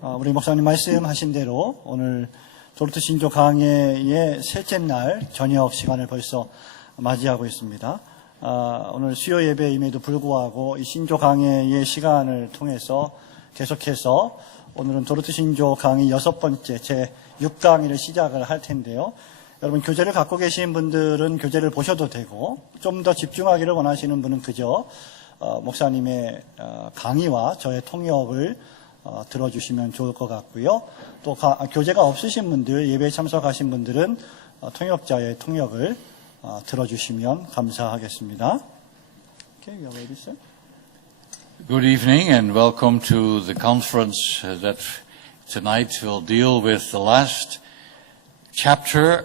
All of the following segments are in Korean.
우리 목사님 말씀하신 대로 오늘 도르트 신조 강해의 셋째 날 저녁 시간을 벌써 맞이하고 있습니다. 오늘 수요 예배임에도 불구하고 이 신조 강해의 시간을 통해서 계속해서 오늘은 도르트 신조 강의 6번째 제 6강의를 시작을 할 텐데요. 여러분 교재를 갖고 계신 분들은 교재를 보셔도 되고 좀 더 집중하기를 원하시는 분은 그저 목사님의 강의와 저의 통역을 들어주시면 좋을 것 같고요. 또 교재가 없으신 분들, 예배에 참석하신 분들은 통역자의 통역을 들어주시면 감사하겠습니다. Okay, you are ready, sir? Good evening and welcome to the conference that tonight will deal with the last chapter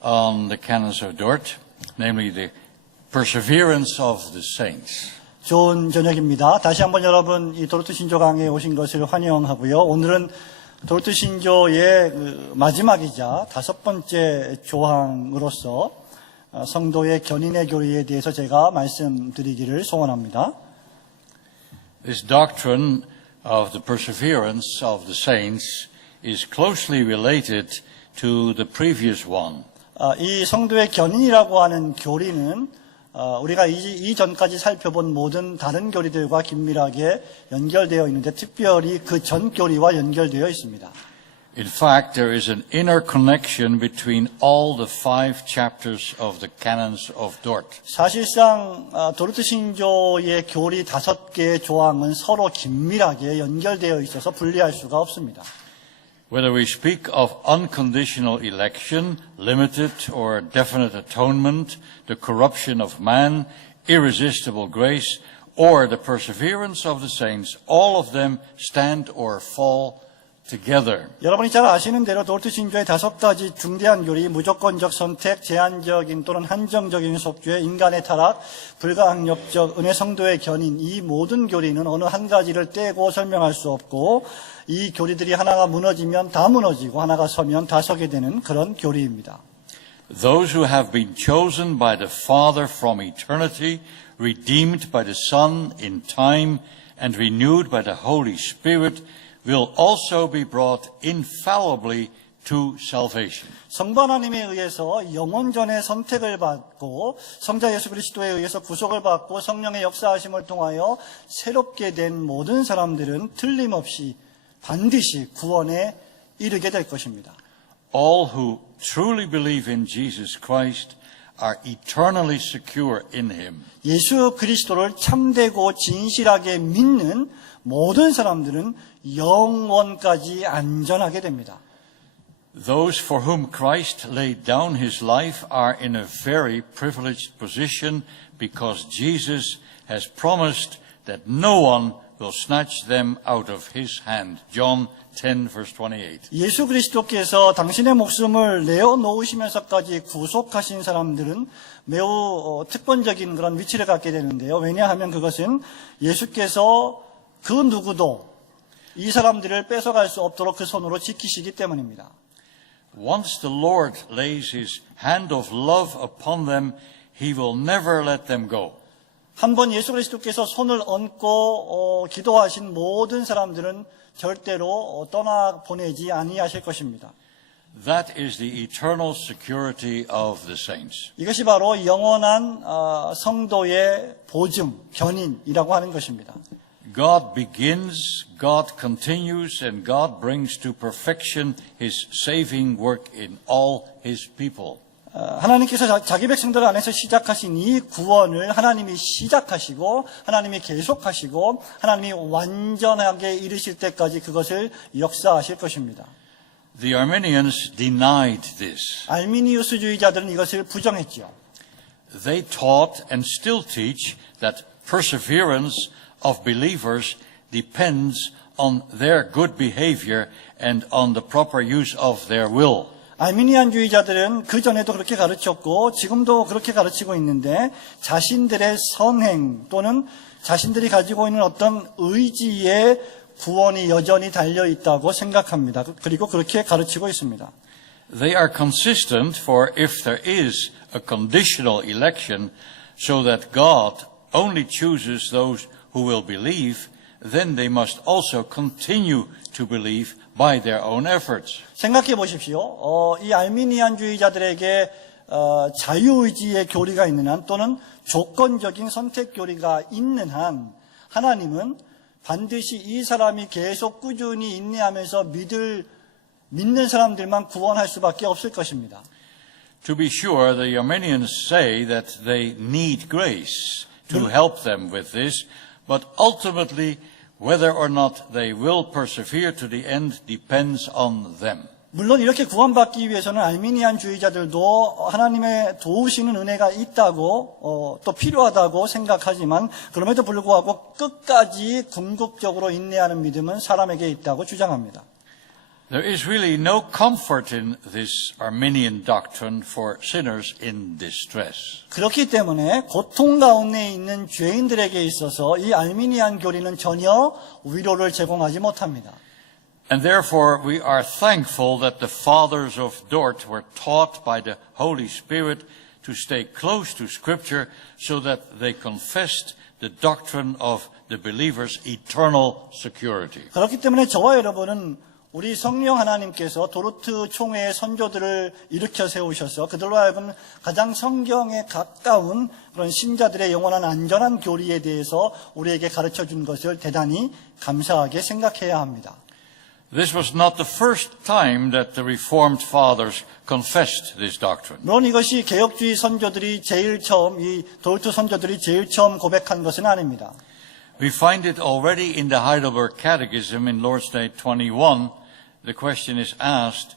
on the Canons of Dort, namely the perseverance of the saints. 좋은 저녁입니다. 다시 한번 여러분 이 도르트 신조 강의에 오신 것을 환영하고요. 오늘은 도르트 신조의 마지막이자 5번째 조항으로서 성도의 견인의 교리에 대해서 제가 말씀드리기를 소원합니다. This doctrine of the perseverance of the saints is closely related to the previous one. 이 성도의 견인이라고 하는 교리는 우리가 이전까지 살펴본 모든 다른 교리들과 긴밀하게 연결되어 있는데 특별히 그 전 교리와 연결되어 있습니다. In fact, there is an inner connection between all the 5 chapters of the Canons of Dort. 사실상 도르트 신조의 교리 5개의 조항은 서로 긴밀하게 연결되어 있어서 분리할 수가 없습니다. Whether we speak of unconditional election, limited or definite atonement, the corruption of man, irresistible grace, or the perseverance of the saints, all of them stand or fall together. 여러분이 잘 아시는 대로 도르트 신조의 5가지 중대한 교리, 무조건적 선택, 제한적인 또는 한정적인 속죄, 인간의 타락, 불가항력적 은혜 성도의 견인, 이 모든 교리는 어느 한 가지를 떼고 설명할 수 없고 이 교리들이 하나가 무너지면 다 무너지고 하나가 서면 다 서게 되는 그런 교리입니다. Those who have been chosen by the Father from eternity, redeemed by the Son in time, and renewed by the Holy Spirit will also be brought infallibly to salvation. 성부 하나님에 의해서 영원전에 선택을 받고 성자 예수 그리스도에 의해서 구속을 받고 성령의 역사하심을 통하여 새롭게 된 모든 사람들은 틀림없이 반드시 구원에 이르게 될 것입니다. All who truly believe in Jesus Christ are eternally secure in Him. 예수 그리스도를 참되고 진실하게 믿는 모든 사람들은 영원까지 안전하게 됩니다. Those for whom Christ laid down His life are in a very privileged position because Jesus has promised that no one will snatch them out of His hand. John 10 verse 28. 예수 그리스도께서 당신의 목숨을 내어놓으시면서까지 구속하신 사람들은 매우 특권적인 그런 위치를 갖게 되는데요. 왜냐하면 그것은 예수께서 그 누구도 이 사람들을 뺏어갈 수 없도록 그 손으로 지키시기 때문입니다. Once the Lord lays His hand of love upon them, He will never let them go. 한번 예수 그리스도께서 손을 얹고 기도하신 모든 사람들은 절대로 떠나보내지 아니하실 것입니다. That is the eternal security of the saints. 이것이 바로 영원한 성도의 보증, 견인이라고 하는 것입니다. God begins, God continues, and God brings to perfection His saving work in all His people. 하나님께서 자기 백성들 안에서 시작하신 이 구원을 하나님이 시작하시고 하나님이 계속하시고 하나님이 완전하게 이르실 때까지 그것을 역사하실 것입니다. The Arminians denied this. 알미니우스주의자들은 이것을 부정했죠. They taught and still teach that perseverance of believers depends on their good behavior and on the proper use of their will. 알미니안주의자들은 그 전에도 그렇게 가르쳤고 지금도 그렇게 가르치고 있는데 자신들의 선행 또는 자신들이 가지고 있는 어떤 의지에 구원이 여전히 달려 있다고 생각합니다. 그리고 그렇게 가르치고 있습니다. They are consistent for if there is a conditional election so that God only chooses those who will believe, then they must also continue to believe by their own efforts. 생각해 보십시오. 이 알미니안주의자들에게 자유의지의 교리가 있는 한 또는 조건적인 선택 교리가 있는 한 하나님은 반드시 이 사람이 계속 꾸준히 인내하면서 믿는 사람들만 구원할 수밖에 없을 것입니다. To be sure, the Arminians say that they need grace to help them with this, but ultimately, whether or not they will persevere to the end depends on them. 물론 이렇게 구원받기 위해서는 알미니안주의자들도 하나님의 도우시는 은혜가 있다고 또 필요하다고 생각하지만 그럼에도 불구하고 끝까지 궁극적으로 인내하는 믿음은 사람에게 있다고 주장합니다. There is really no comfort in this Arminian doctrine for sinners in distress. 그렇기 때문에 고통 가운데 있는 죄인들에게 있어서 이 알미니안 교리는 전혀 위로를 제공하지 못합니다. And therefore we are thankful that the fathers of Dort were taught by the Holy Spirit to stay close to Scripture so that they confessed the doctrine of the believer's eternal security. 그렇기 때문에 저와 여러분은 우리 성령 하나님께서 도르트 총회의 선조들을 일으켜 세우셔서 그들로 하여금 가장 성경에 가까운 그런 신자들의 영원한 안전한 교리에 대해서 우리에게 가르쳐 준 것을 대단히 감사하게 생각해야 합니다. This was not the first time that the Reformed fathers confessed this doctrine. 물론 이것이 개혁주의 선조들이 이 도르트 선조들이 제일 처음 고백한 것은 아닙니다. We find it already in the Heidelberg Catechism in Lord's Day 21. The question is asked,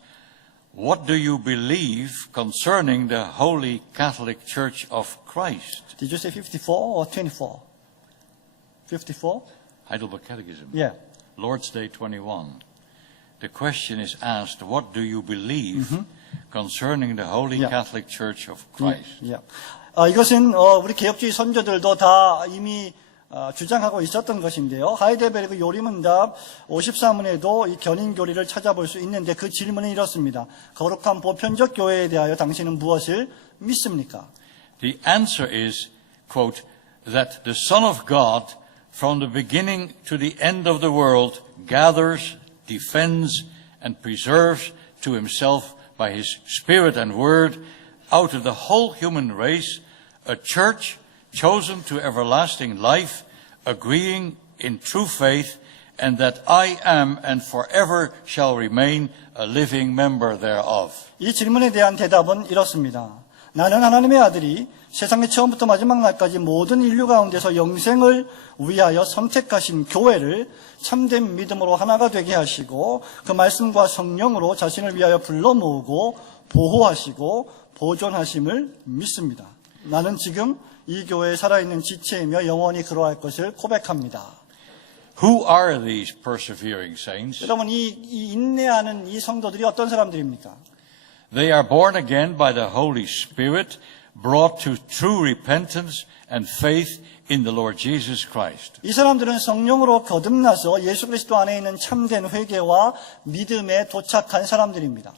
what do you believe concerning the Holy Catholic Church of Christ? Did you say 54 or 24? 54? Heidelberg Catechism. Yeah. Lord's Day 21. The question is asked, what do you believe concerning the Holy Yeah. Catholic Church of Christ? Yeah. 이것은 우리 개혁주의 선조들도 다 이미 주장하고 있었던 것인데요. 하이델베르그 요리문답 53문에도 이 견인교리를 찾아볼 수 있는데 그 질문은 이렇습니다. 거룩한 보편적 교회에 대하여 당신은 무엇을 믿습니까? The answer is, quote, that the Son of God, from the beginning to the end of the world, gathers, defends, and preserves to himself by his Spirit and Word, out of the whole human race, a church chosen to everlasting life, agreeing in true faith, and that I am and forever shall remain a living member thereof. 이 질문에 대한 대답은 이렇습니다. 나는 하나님의 아들이 세상의 처음부터 마지막 날까지 모든 인류 가운데서 영생을 위하여 선택하신 교회를 참된 믿음으로 하나가 되게 하시고 그 말씀과 성령으로 자신을 위하여 불러 모으고 보호하시고 보존하심을 믿습니다. 나는 지금 이 교회에 살아있는 지체이며 영원히 그러할 것을 고백합니다. Who are these persevering saints? 여러분, 이 인내하는 이 성도들이 어떤 사람들입니까? They are born again by the Holy Spirit, brought to true repentance and faith in the Lord Jesus Christ. 이 사람들은 성령으로 거듭나서 예수 그리스도 안에 있는 참된 회개와 믿음에 도착한 사람들입니다.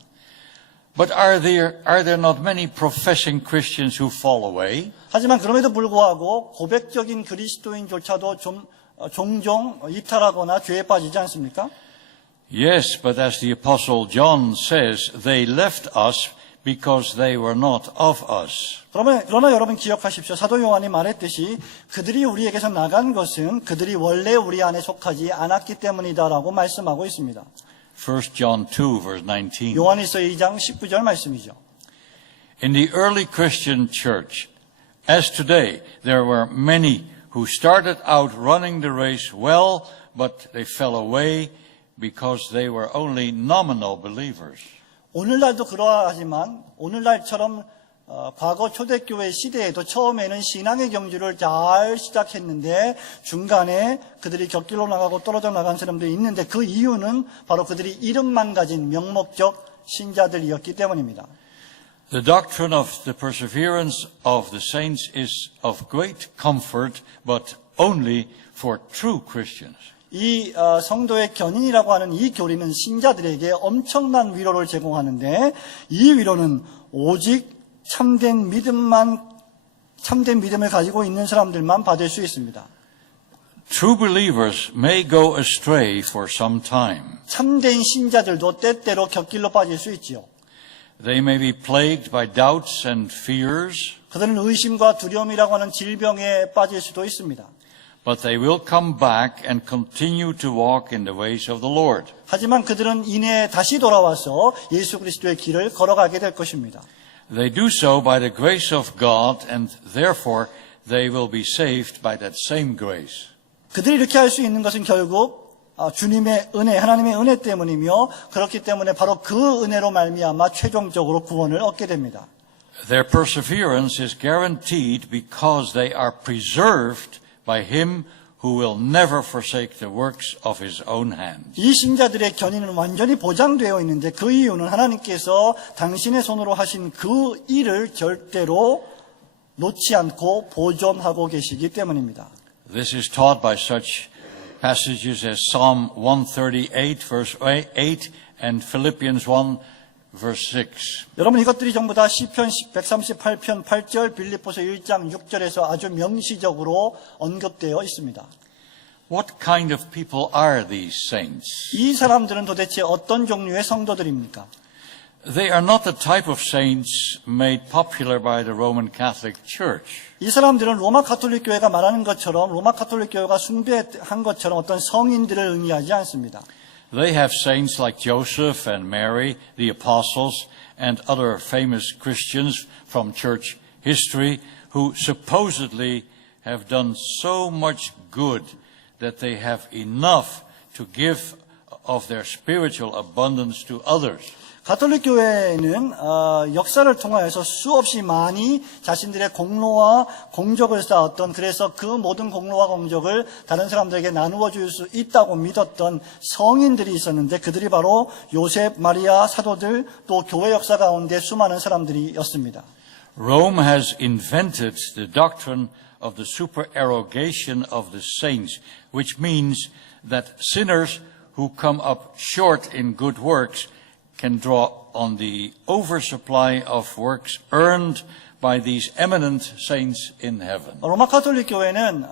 But are there not many professing Christians who fall away? 하지만 그럼에도 불구하고 고백적인 그리스도인조차도 종종 이탈하거나 죄에 빠지지 않습니까? Yes, but as the Apostle John says, they left us because they were not of us. 그러나 여러분 기억하십시오. 사도 요한이 말했듯이 그들이 우리에게서 나간 것은 그들이 원래 우리 안에 속하지 않았기 때문이다라고 말씀하고 있습니다. 1 John 2, verse 19. 요한일서 2장 19절 말씀이죠. In the early Christian church, as today, there were many who started out running the race well, but they fell away because they were only nominal believers. 오늘날도 그러하지만 오늘날처럼 과거 초대교회 시대에도 처음에는 신앙의 경주를 잘 시작했는데 중간에 그들이 곁길로 나가고 떨어져 나간 사람들이 있는데 그 이유는 바로 그들이 이름만 가진 명목적 신자들이었기 때문입니다. The doctrine of the perseverance of the saints is of great comfort, but only for true Christians. 이 성도의 견인이라고 하는 이 교리는 신자들에게 엄청난 위로를 제공하는데 이 위로는 오직 참된 믿음을 가지고 있는 사람들만 받을 수 있습니다. True believers may go astray for some time. 참된 신자들도 때때로 곁길로 빠질 수 있지요. They may be plagued by doubts and fears, 그들은 의심과 두려움이라고 하는 질병에 빠질 수도 있습니다. but they will come back and continue to walk in the ways of the Lord. 하지만 그들은 이내 다시 돌아와서 예수 그리스도의 길을 걸어가게 될 것입니다. They do so by the grace of God, and therefore they will be saved by that same grace. 그들이 이렇게 할 수 있는 것은 결국 주님의 은혜, 하나님의 은혜 때문이며 그렇기 때문에 바로 그 은혜로 말미암아 최종적으로 구원을 얻게 됩니다. Their perseverance is guaranteed because they are preserved by Him who will never forsake the works of His own hands. 이 신자들의 견인은 완전히 보장되어 있는데 그 이유는 하나님께서 당신의 손으로 하신 그 일을 절대로 놓지 않고 보존하고 계시기 때문입니다. This is taught by such passages as Psalm 138 verse 8 and Philippians 1 verse 6. 여러분 이것들이 전부 다 시편 138편 8절, 빌립보서 1장 6절에서 아주 명시적으로 언급되어 있습니다. What kind of people are these saints? 이 사람들은 도대체 어떤 종류의 성도들입니까? They are not the type of saints made popular by the Roman Catholic Church. 이 사람들은 로마 가톨릭 교회가 말하는 것처럼 로마 가톨릭 교회가 숭배한 것처럼 어떤 성인들을 의미하지 않습니다. They have saints like Joseph and Mary, the apostles, and other famous Christians from church history who supposedly have done so much good that they have enough to give of their spiritual abundance to others. 가톨릭 교회는 역사를 통하여서 수없이 많이 자신들의 공로와 공적을 쌓았던, 그래서 그 모든 공로와 공적을 다른 사람들에게 나누어 줄 수 있다고 믿었던 성인들이 있었는데 그들이 바로 요셉, 마리아, 사도들, 또 교회 역사 가운데 수많은 사람들이었습니다. Rome has invented the doctrine of the supererogation of the saints, which means that sinners who come up short in good works can draw on the oversupply of works earned by these eminent saints in heaven. 로마 가톨릭 교회는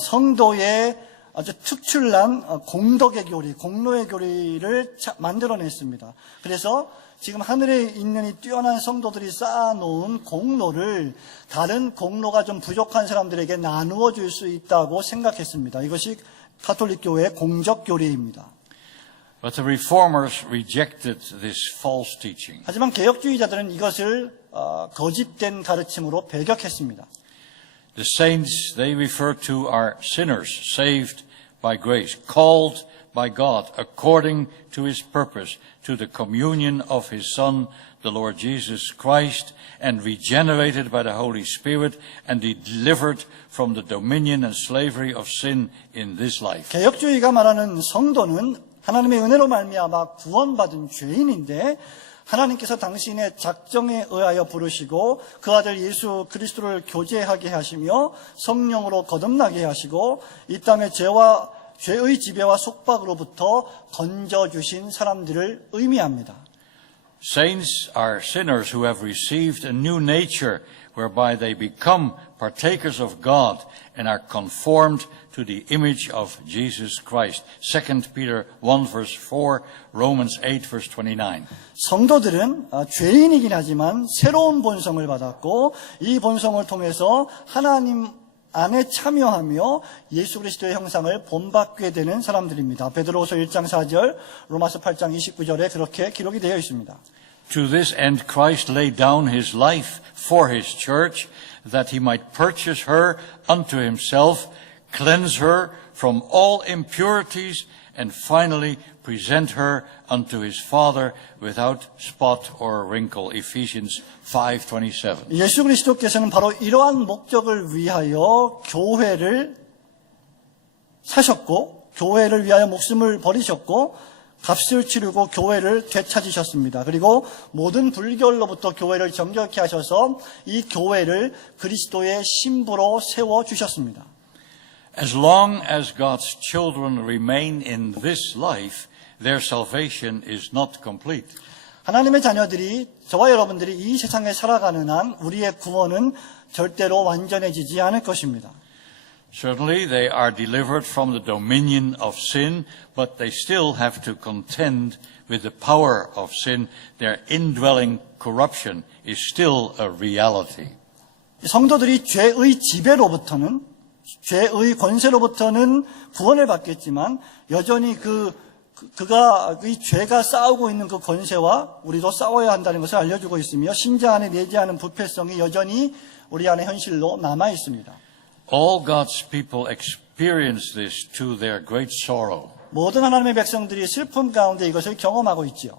성도의 아주 특출난 공덕의 교리, 공로의 교리를 만들어냈습니다. 그래서 지금 하늘에 있는 이 뛰어난 성도들이 쌓아놓은 공로를 다른 공로가 좀 부족한 사람들에게 나누어 줄 수 있다고 생각했습니다. 이것이 가톨릭 교회의 공적 교리입니다. But the reformers rejected this false teaching. 하지만 개혁주의자들은 이것을 거짓된 가르침으로 배격했습니다. The saints they refer to are sinners saved by grace, called by God according to His purpose to the communion of His Son, the Lord Jesus Christ, and regenerated by the Holy Spirit and delivered from the dominion and slavery of sin in this life. 개혁주의가 말하는 성도는 하나님의 은혜로 말미암아 구원받은 죄인인데 하나님께서 당신의 작정에 의하여 부르시고 그 아들 예수 그리스도를 교제하게 하시며 성령으로 거듭나게 하시고 이 땅의 죄의 지배와 속박으로부터 건져주신 사람들을 의미합니다. Saints are sinners who have received a new nature whereby they become partakers of God and are conformed to the image of Jesus Christ. 2 Peter 1 verse 4, Romans 8 verse 29. 성도들은 죄인이긴 하지만 새로운 본성을 받았고 이 본성을 통해서 하나님 안에 참여하며 예수 그리스도의 형상을 본받게 되는 사람들입니다. 베드로후서 1장 4절, 로마서 8장 29절에 그렇게 기록이 되어 있습니다. To this end Christ laid down His life for His church, that He might purchase her unto Himself, cleanse her from all impurities, and finally present her unto His Father without spot or wrinkle. Ephesians 5:27. 예수 그리스도께서는 바로 이러한 목적을 위하여 교회를 사셨고 교회를 위하여 목숨을 버리셨고 값을 치르고 교회를 되찾으셨습니다. 그리고 모든 불결로부터 교회를 정결케 하셔서 이 교회를 그리스도의 신부로 세워주셨습니다. As long as God's children remain in this life, their salvation is not complete. 하나님의 자녀들이, 저와 여러분들이 이 세상에 살아가는 한 우리의 구원은 절대로 완전해지지 않을 것입니다. Certainly, they are delivered from the dominion of sin, but they still have to contend with the power of sin. Their indwelling corruption is still a reality. 성도들이 죄의 지배로부터는, 죄의 권세로부터는 구원을 받겠지만 여전히 이 죄가 싸우고 있는 그 권세와 우리도 싸워야 한다는 것을 알려주고 있으며 신자 안에 내재하는 부패성이 여전히 우리 안에 현실로 남아 있습니다. All God's people experience this to their great sorrow. 모든 하나님의 백성들이 슬픔 가운데 이것을 경험하고 있지요.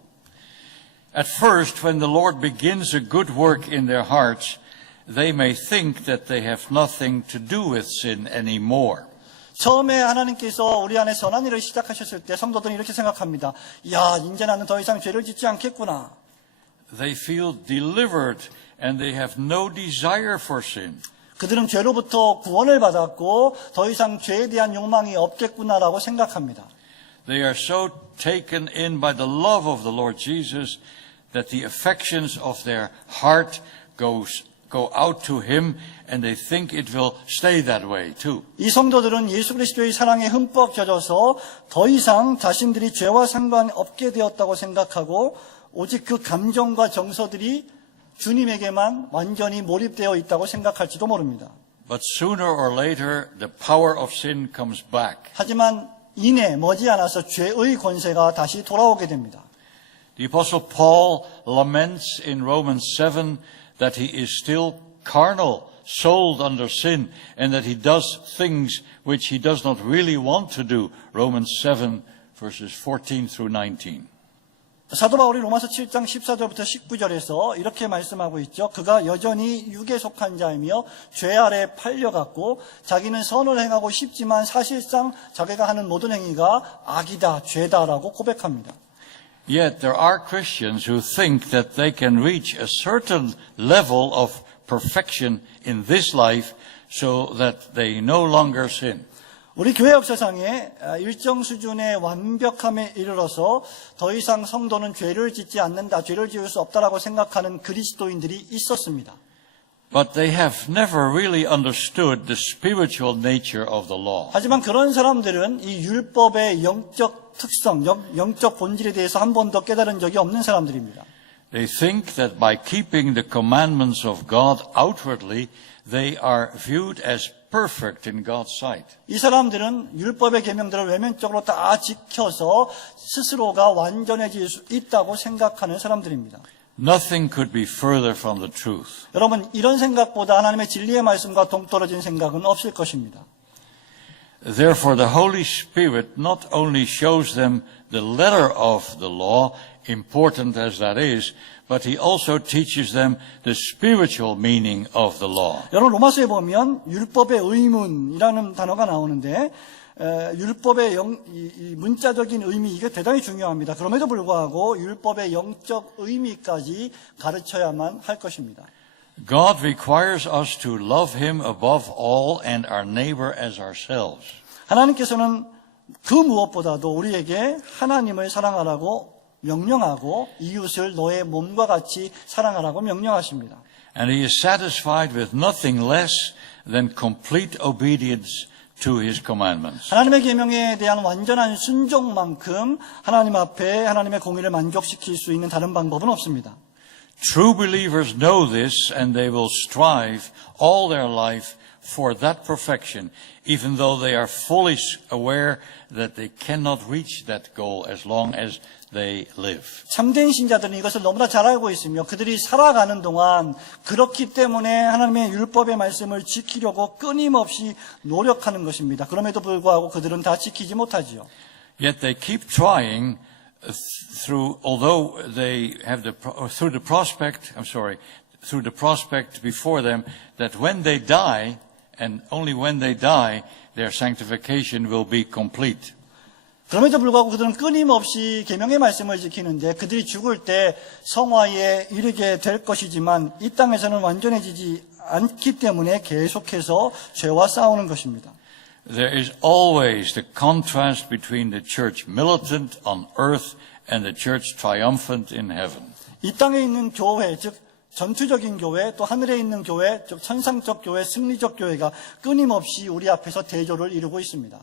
At first, when the Lord begins a good work in their hearts, they may think that they have nothing to do with sin anymore. 처음에 하나님께서 우리 안에 선한 일을 시작하셨을 때 성도들은 이렇게 생각합니다. 이제 나는 더 이상 죄를 짓지 않겠구나. They feel delivered and they have no desire for sin. 그들은 죄로부터 구원을 받았고 더 이상 죄에 대한 욕망이 없겠구나라고 생각합니다. They are so taken in by the love of the Lord Jesus that the affections of their heart go out to Him and they think it will stay that way too. 이 성도들은 예수 그리스도의 사랑에 흠뻑 젖어서 더 이상 자신들이 죄와 상관없게 되었다고 생각하고 오직 그 감정과 정서들이 주님에게만 완전히 몰입되어 있다고 생각할지도 모릅니다. But sooner or later, the power of sin comes back. 하지만 이내 머지않아서 죄의 권세가 다시 돌아오게 됩니다. The Apostle Paul laments in Romans 7 that he is still carnal, sold under sin, and that he does things which he does not really want to do. Romans 7 verses 14 through 19. 사도 바울이 로마서 7장 14절부터 19절에서 이렇게 말씀하고 있죠. 그가 여전히 육에 속한 자이며 죄 아래 팔려갔고 자기는 선을 행하고 싶지만 사실상 자기가 하는 모든 행위가 악이다, 죄다라고 고백합니다. Yet there are Christians who think that they can reach a certain level of perfection in this life so that they no longer sin. 우리 교회 역사상에 일정 수준의 완벽함에 이르러서 더 이상 성도는 죄를 짓지 않는다, 죄를 지을 수 없다라고 생각하는 그리스도인들이 있었습니다. But they have never really understood the spiritual nature of the law. 하지만 그런 사람들은 이 율법의 영적 특성, 영적 본질에 대해서 한 번도 깨달은 적이 없는 사람들입니다. They think that by keeping the commandments of God outwardly, they are viewed as perfect in God's sight. 이 사람들은 율법의 계명들을 외면적으로 다 지켜서 스스로가 완전해질 수 있다고 생각하는 사람들입니다. Nothing could be further from the truth. 여러분, 이런 생각보다 하나님의 진리의 말씀과 동떨어진 생각은 없을 것입니다. Therefore, the Holy Spirit not only shows them the letter of the law, important as that is, but He also teaches them the spiritual meaning of the law. 여러분, 로마서에 보면 율법의 의문이라는 단어가 나오는데 율법의 이 문자적인 의미, 이게 대단히 중요합니다. 그럼에도 불구하고 율법의 영적 의미까지 가르쳐야만 할 것입니다. God requires us to love Him above all and our neighbor as ourselves. 하나님께서는 그 무엇보다도 우리에게 하나님을 사랑하라고 명령하고 이웃을 너의 몸과 같이 사랑하라고 명령하십니다. And He is satisfied with nothing less than complete obedience to His commandments. 하나님의 계명에 대한 완전한 순종만큼 하나님 앞에 하나님의 공의를 만족시킬 수 있는 다른 방법은 없습니다. True believers know this and they will strive all their life for that perfection, even though they are fully aware that they cannot reach that goal as long as they live. 참된 신자들은 이것을 너무나 잘 알고 있으며 그들이 살아가는 동안 그렇기 때문에 하나님의 율법의 말씀을 지키려고 끊임없이 노력하는 것입니다. 그럼에도 불구하고 그들은 다 지키지 못하지요. Yet they keep trying through the prospect before them that when they die, and only when they die, their sanctification will be complete. 그럼에도 불구하고 그들은 끊임없이 계명의 말씀을 지키는데 그들이 죽을 때 성화에 이르게 될 것이지만 이 땅에서는 완전해지지 않기 때문에 계속해서 죄와 싸우는 것입니다. There is always the contrast between the church militant on earth and the church triumphant in heaven. 이 땅에 있는 교회, 즉 전투적인 교회, 또 하늘에 있는 교회, 즉 천상적 교회, 승리적 교회가 끊임없이 우리 앞에서 대조를 이루고 있습니다.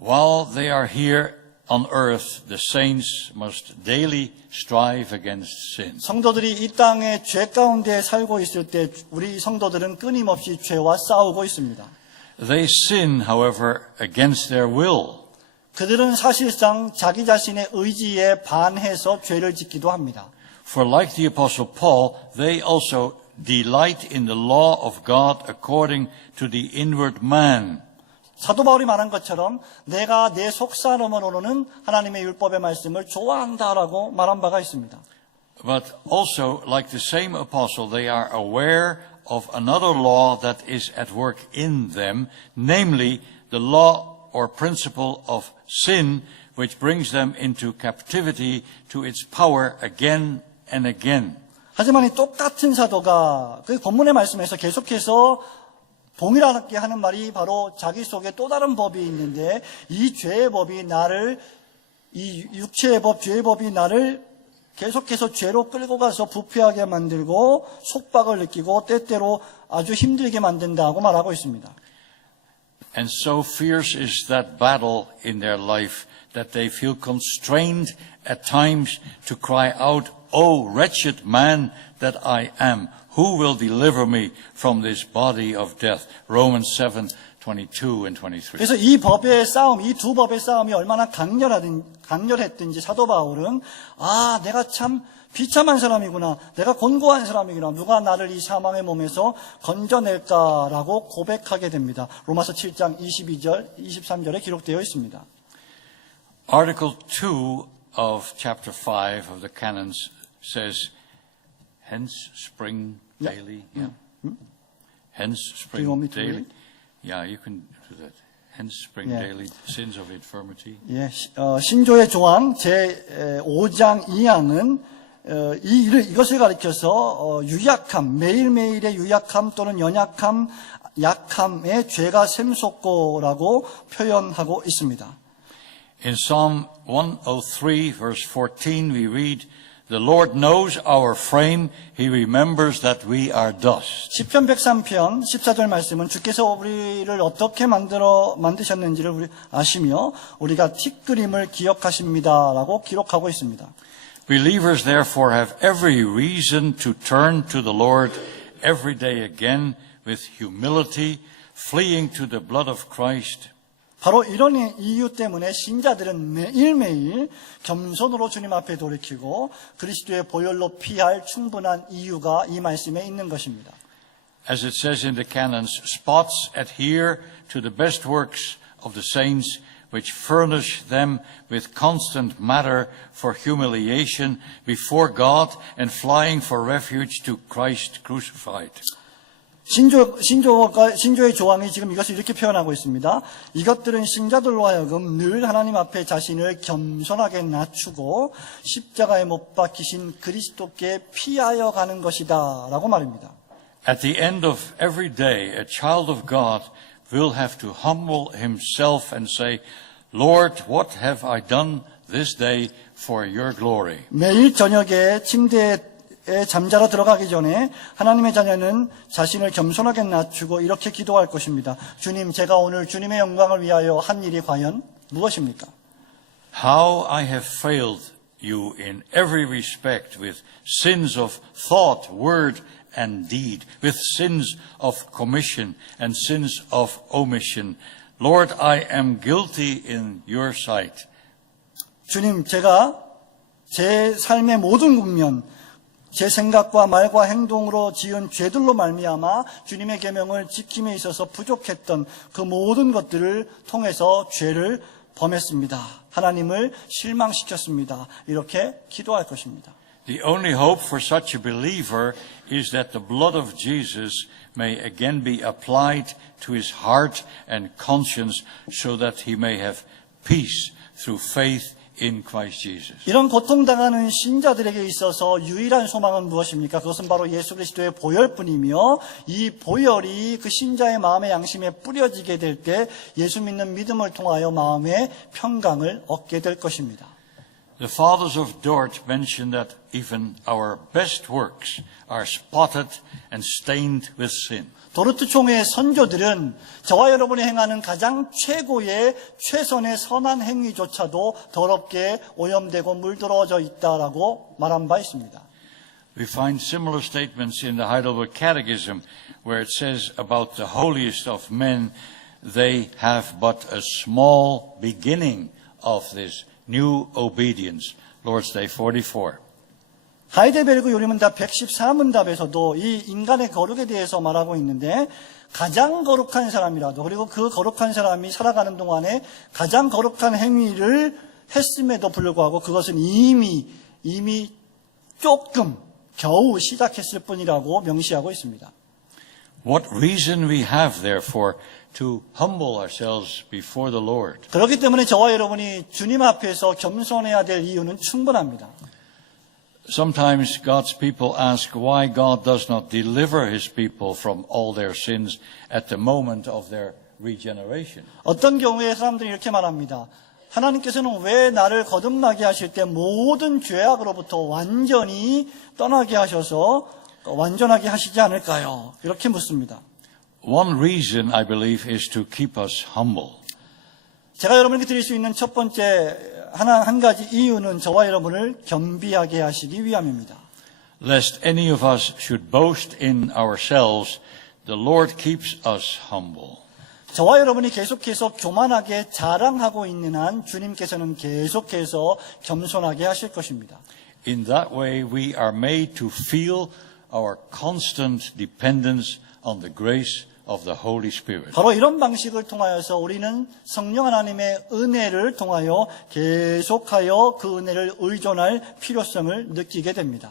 While they are here on earth, the saints must daily strive against sin. 성도들이 이 땅에 죄 가운데 살고 있을 때 우리 성도들은 끊임없이 죄와 싸우고 있습니다. They sin, however, against their will. 그들은 사실상 자기 자신의 의지에 반해서 죄를 짓기도 합니다. For like the Apostle Paul, they also delight in the law of God according to the inward man. 사도 바울이 말한 것처럼 내가 내 속사람으로는 하나님의 율법의 말씀을 좋아한다라고 말한 바가 있습니다. But also, like the same apostle, they are aware of another law that is at work in them, namely the law or principle of sin, which brings them into captivity to its power again and again. 하지만 이 똑같은 사도가 그 본문의 말씀에서 계속해서 동일하게 하는 말이 바로 자기 속에 또 다른 법이 있는데 이 죄의 법이 나를 이 육체의 법, 죄의 법이 나를 계속해서 죄로 끌고 가서 부패하게 만들고 속박을 느끼고 때때로 아주 힘들게 만든다고 말하고 있습니다. And so fierce is that battle in their life that they feel constrained at times to cry out, "O wretched man that I am, who will deliver me from this body of death?" Romans 7:22 and 23. 그래서 이 법의 싸움, 이 두 법의 싸움이 얼마나 강렬했든지 사도 바울은 내가 참 비참한 사람이구나. 내가 곤고한 사람이구나. 누가 나를 이 사망의 몸에서 건져낼까라고 고백하게 됩니다. 로마서 7장 22절, 23절에 기록되어 있습니다. Article 2 of chapter 5 of the canons says, "Hence spring daily." Yeah. Hence Do you want me spring to read daily. it? Yeah, you can do that. Hence spring Yeah. daily sins of infirmity. 예, 신조의 조항 제 5장 2항은 이것을 가리켜서 유약함, 매일매일의 유약함 또는 연약함, 약함의 죄가 샘솟고라고 표현하고 있습니다. In Psalm 103, verse 14, we read, "The Lord knows our frame. He remembers that we are dust." 시편 103편 14절 말씀은 주께서 우리를 어떻게 만드셨는지를 우리 아시며 우리가 티끌임을 기억하십니다라고 기록하고 있습니다. Believers therefore have every reason to turn to the Lord every day again with humility, fleeing to the blood of Christ. 바로 이런 이유 때문에 신자들은 매일매일 겸손으로 주님 앞에 돌이키고 그리스도의 보혈로 피할 충분한 이유가 이 말씀에 있는 것입니다. As it says in the canons, spots adhere to the best works of the saints, which furnish them with constant matter for humiliation before God and flying for refuge to Christ crucified. 신조의 조항이 지금 이것을 이렇게 표현하고 있습니다. 이것들은 신자들로 하여금 늘 하나님 앞에 자신을 겸손하게 낮추고 십자가에 못 박히신 그리스도께 피하여 가는 것이다 라고 말입니다. At the end of every day, a child of God will have to humble himself and say, "Lord, what have I done this day for your glory?" 매일 저녁에 침대에 잠자러 들어가기 전에 하나님의 자녀는 자신을 겸손하게 낮추고 이렇게 기도할 것입니다. 주님, 제가 오늘 주님의 영광을 위하여 한 일이 과연 무엇입니까? How I have failed you in every respect with sins of thought, word, and deed, with sins of commission and sins of omission. Lord, I am guilty in your sight. 주님, 제가 제 삶의 모든 국면, 제 생각과 말과 행동으로 지은 죄들로 말미암아 주님의 계명을 지킴에 있어서 부족했던 그 모든 것들을 통해서 죄를 범했습니다. 하나님을 실망시켰습니다. 이렇게 기도할 것입니다. The only hope for such a believer is that the blood of Jesus may again be applied to his heart and conscience so that he may have peace through faith in Christ Jesus. 이런 고통당하는 신자들에게 있어서 유일한 소망은 무엇입니까? 그것은 바로 예수 그리스도의 보혈뿐이며 이 보혈이 그 신자의 마음의 양심에 뿌려지게 될 때 예수 믿는 믿음을 통하여 마음의 평강을 얻게 될 것입니다. The fathers of Dort mention that even our best works are spotted and stained with sin. 도르트 총회의 선조들은 저와 여러분이 행하는 가장 최선의 선한 행위조차도 더럽게 오염되고 물들어져 있다라고 말한 바 있습니다. We find similar statements in the Heidelberg Catechism where it says about the holiest of men, they have but a small beginning of this new obedience. Lord's Day 44. 하이델베르그 요리문답 114문답에서도 이 인간의 거룩에 대해서 말하고 있는데 가장 거룩한 사람이라도 그리고 그 거룩한 사람이 살아가는 동안에 가장 거룩한 행위를 했음에도 불구하고 그것은 이미 조금 겨우 시작했을 뿐이라고 명시하고 있습니다. What reason we have, therefore, to humble ourselves before the Lord? 그렇기 때문에 저와 여러분이 주님 앞에서 겸손해야 될 이유는 충분합니다. Sometimes God's people ask why God does not deliver His people from all their sins at the moment of their regeneration. 어떤 경우에 사람들이 이렇게 말합니다. 하나님께서는 왜 나를 거듭나게 하실 때 모든 죄악으로부터 완전히 떠나게 하셔서 완전하게 하시지 않을까요? 이렇게 묻습니다. One reason, I believe, is to keep us humble. 제가 여러분에게 드릴 수 있는 첫 번째 한 가지 이유는 저와 여러분을 겸비하게 하시기 위함입니다. Lest any of us should boast in ourselves, the Lord keeps us humble. 저와 여러분이 계속해서 교만하게 자랑하고 있는 한 주님께서는 계속해서 겸손하게 하실 것입니다. In that way, we are made to feel our constant dependence on the grace of the Holy Spirit. 바로 이런 방식을 통하여서 우리는 성령 하나님의 은혜를 통하여 계속하여 그 은혜를 의존할 필요성을 느끼게 됩니다.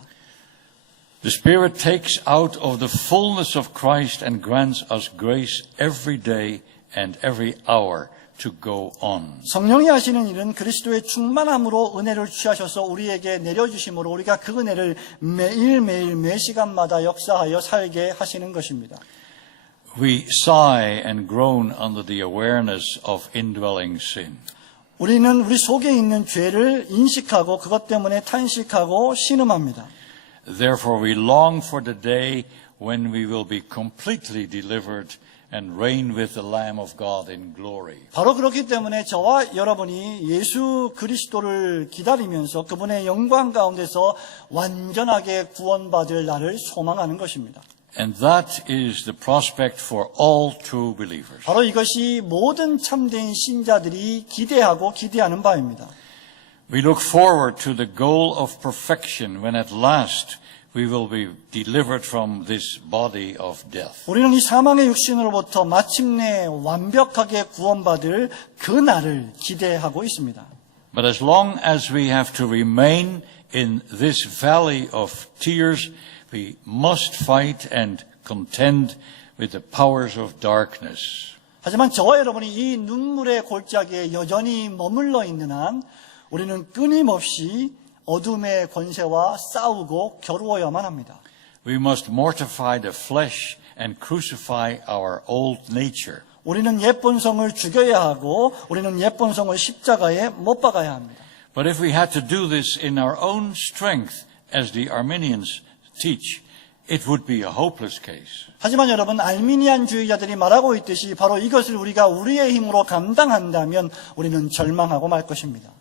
The Spirit takes out of the fullness of Christ and grants us grace every day and every hour to go on. 성령이 하시는 일은 그리스도의 충만함으로 은혜를 취하셔서 우리에게 내려주심으로 우리가 그 은혜를 매일매일 매 시간마다 역사하여 살게 하시는 것입니다. We sigh and groan under the awareness of indwelling sin. 우리는 우리 속에 있는 죄를 인식하고 그것 때문에 탄식하고 신음합니다. Therefore we long for the day when we will be completely delivered and reign with the Lamb of God in glory. 바로 그렇기 때문에 저와 여러분이 예수 그리스도를 기다리면서 그분의 영광 가운데서 완전하게 구원받을 날을 소망하는 것입니다. And that is the prospect for all true believers. 바로 이것이 모든 참된 신자들이 기대하는 바입니다. We look forward to the goal of perfection when at last we will be delivered from this body of death. 우리는 이 사망의 육신으로부터 마침내 완벽하게 구원받을 그 날을 기대하고 있습니다. But as long as we have to remain in this valley of tears, we must fight and contend with the powers of darkness. 하지만 저와 여러분이 이 눈물의 골짜기에 여전히 머물러 있는 한 우리는 끊임없이 어둠의 권세와 싸우고 겨루어야만 합니다. We must mortify the flesh and crucify our old nature. 우리는 옛 본성을 죽여야 하고 우리는 옛 본성을 십자가에 못 박아야 합니다. But if we had to do this in our own strength, as the Arminians teach, it would be a hopeless case. 하지만 여러분, 알미니안주의자들이 말하고 있듯이 바로 이것을 우리가 우리의 힘으로 감당한다면 우리는 절망하고 말 것입니다.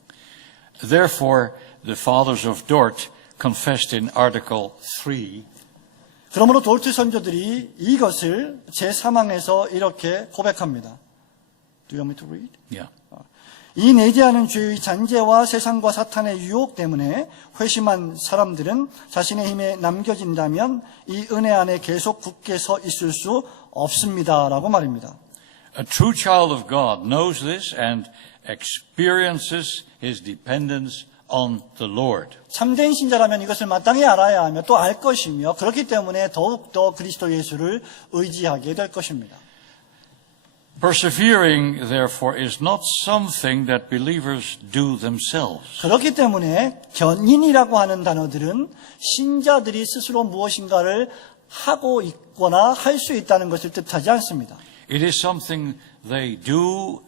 Therefore, the fathers of Dort confessed in Article 3, 그러므로 돌트 선조들이 이것을 제3항에서 이렇게 고백합니다. Do you want me to read? yeah. 이 내재하는 죄의 잔재와 세상과 사탄의 유혹 때문에 회심한 사람들은 자신의 힘에 남겨진다면 이 은혜 안에 계속 굳게 서 있을 수 없습니다라고 말입니다. A true child of God knows this and experiences his dependence on the Lord. 참된 신자라면 이것을 마땅히 알아야 하며 또 알 것이며 그렇기 때문에 더욱더 그리스도 예수를 의지하게 될 것입니다. Persevering, therefore, is not something that believers do themselves. 그렇기 때문에 견인이라고 하는 단어들은 신자들이 스스로 무엇인가를 하고 있거나 할 수 있다는 것을 뜻하지 않습니다. It is something they do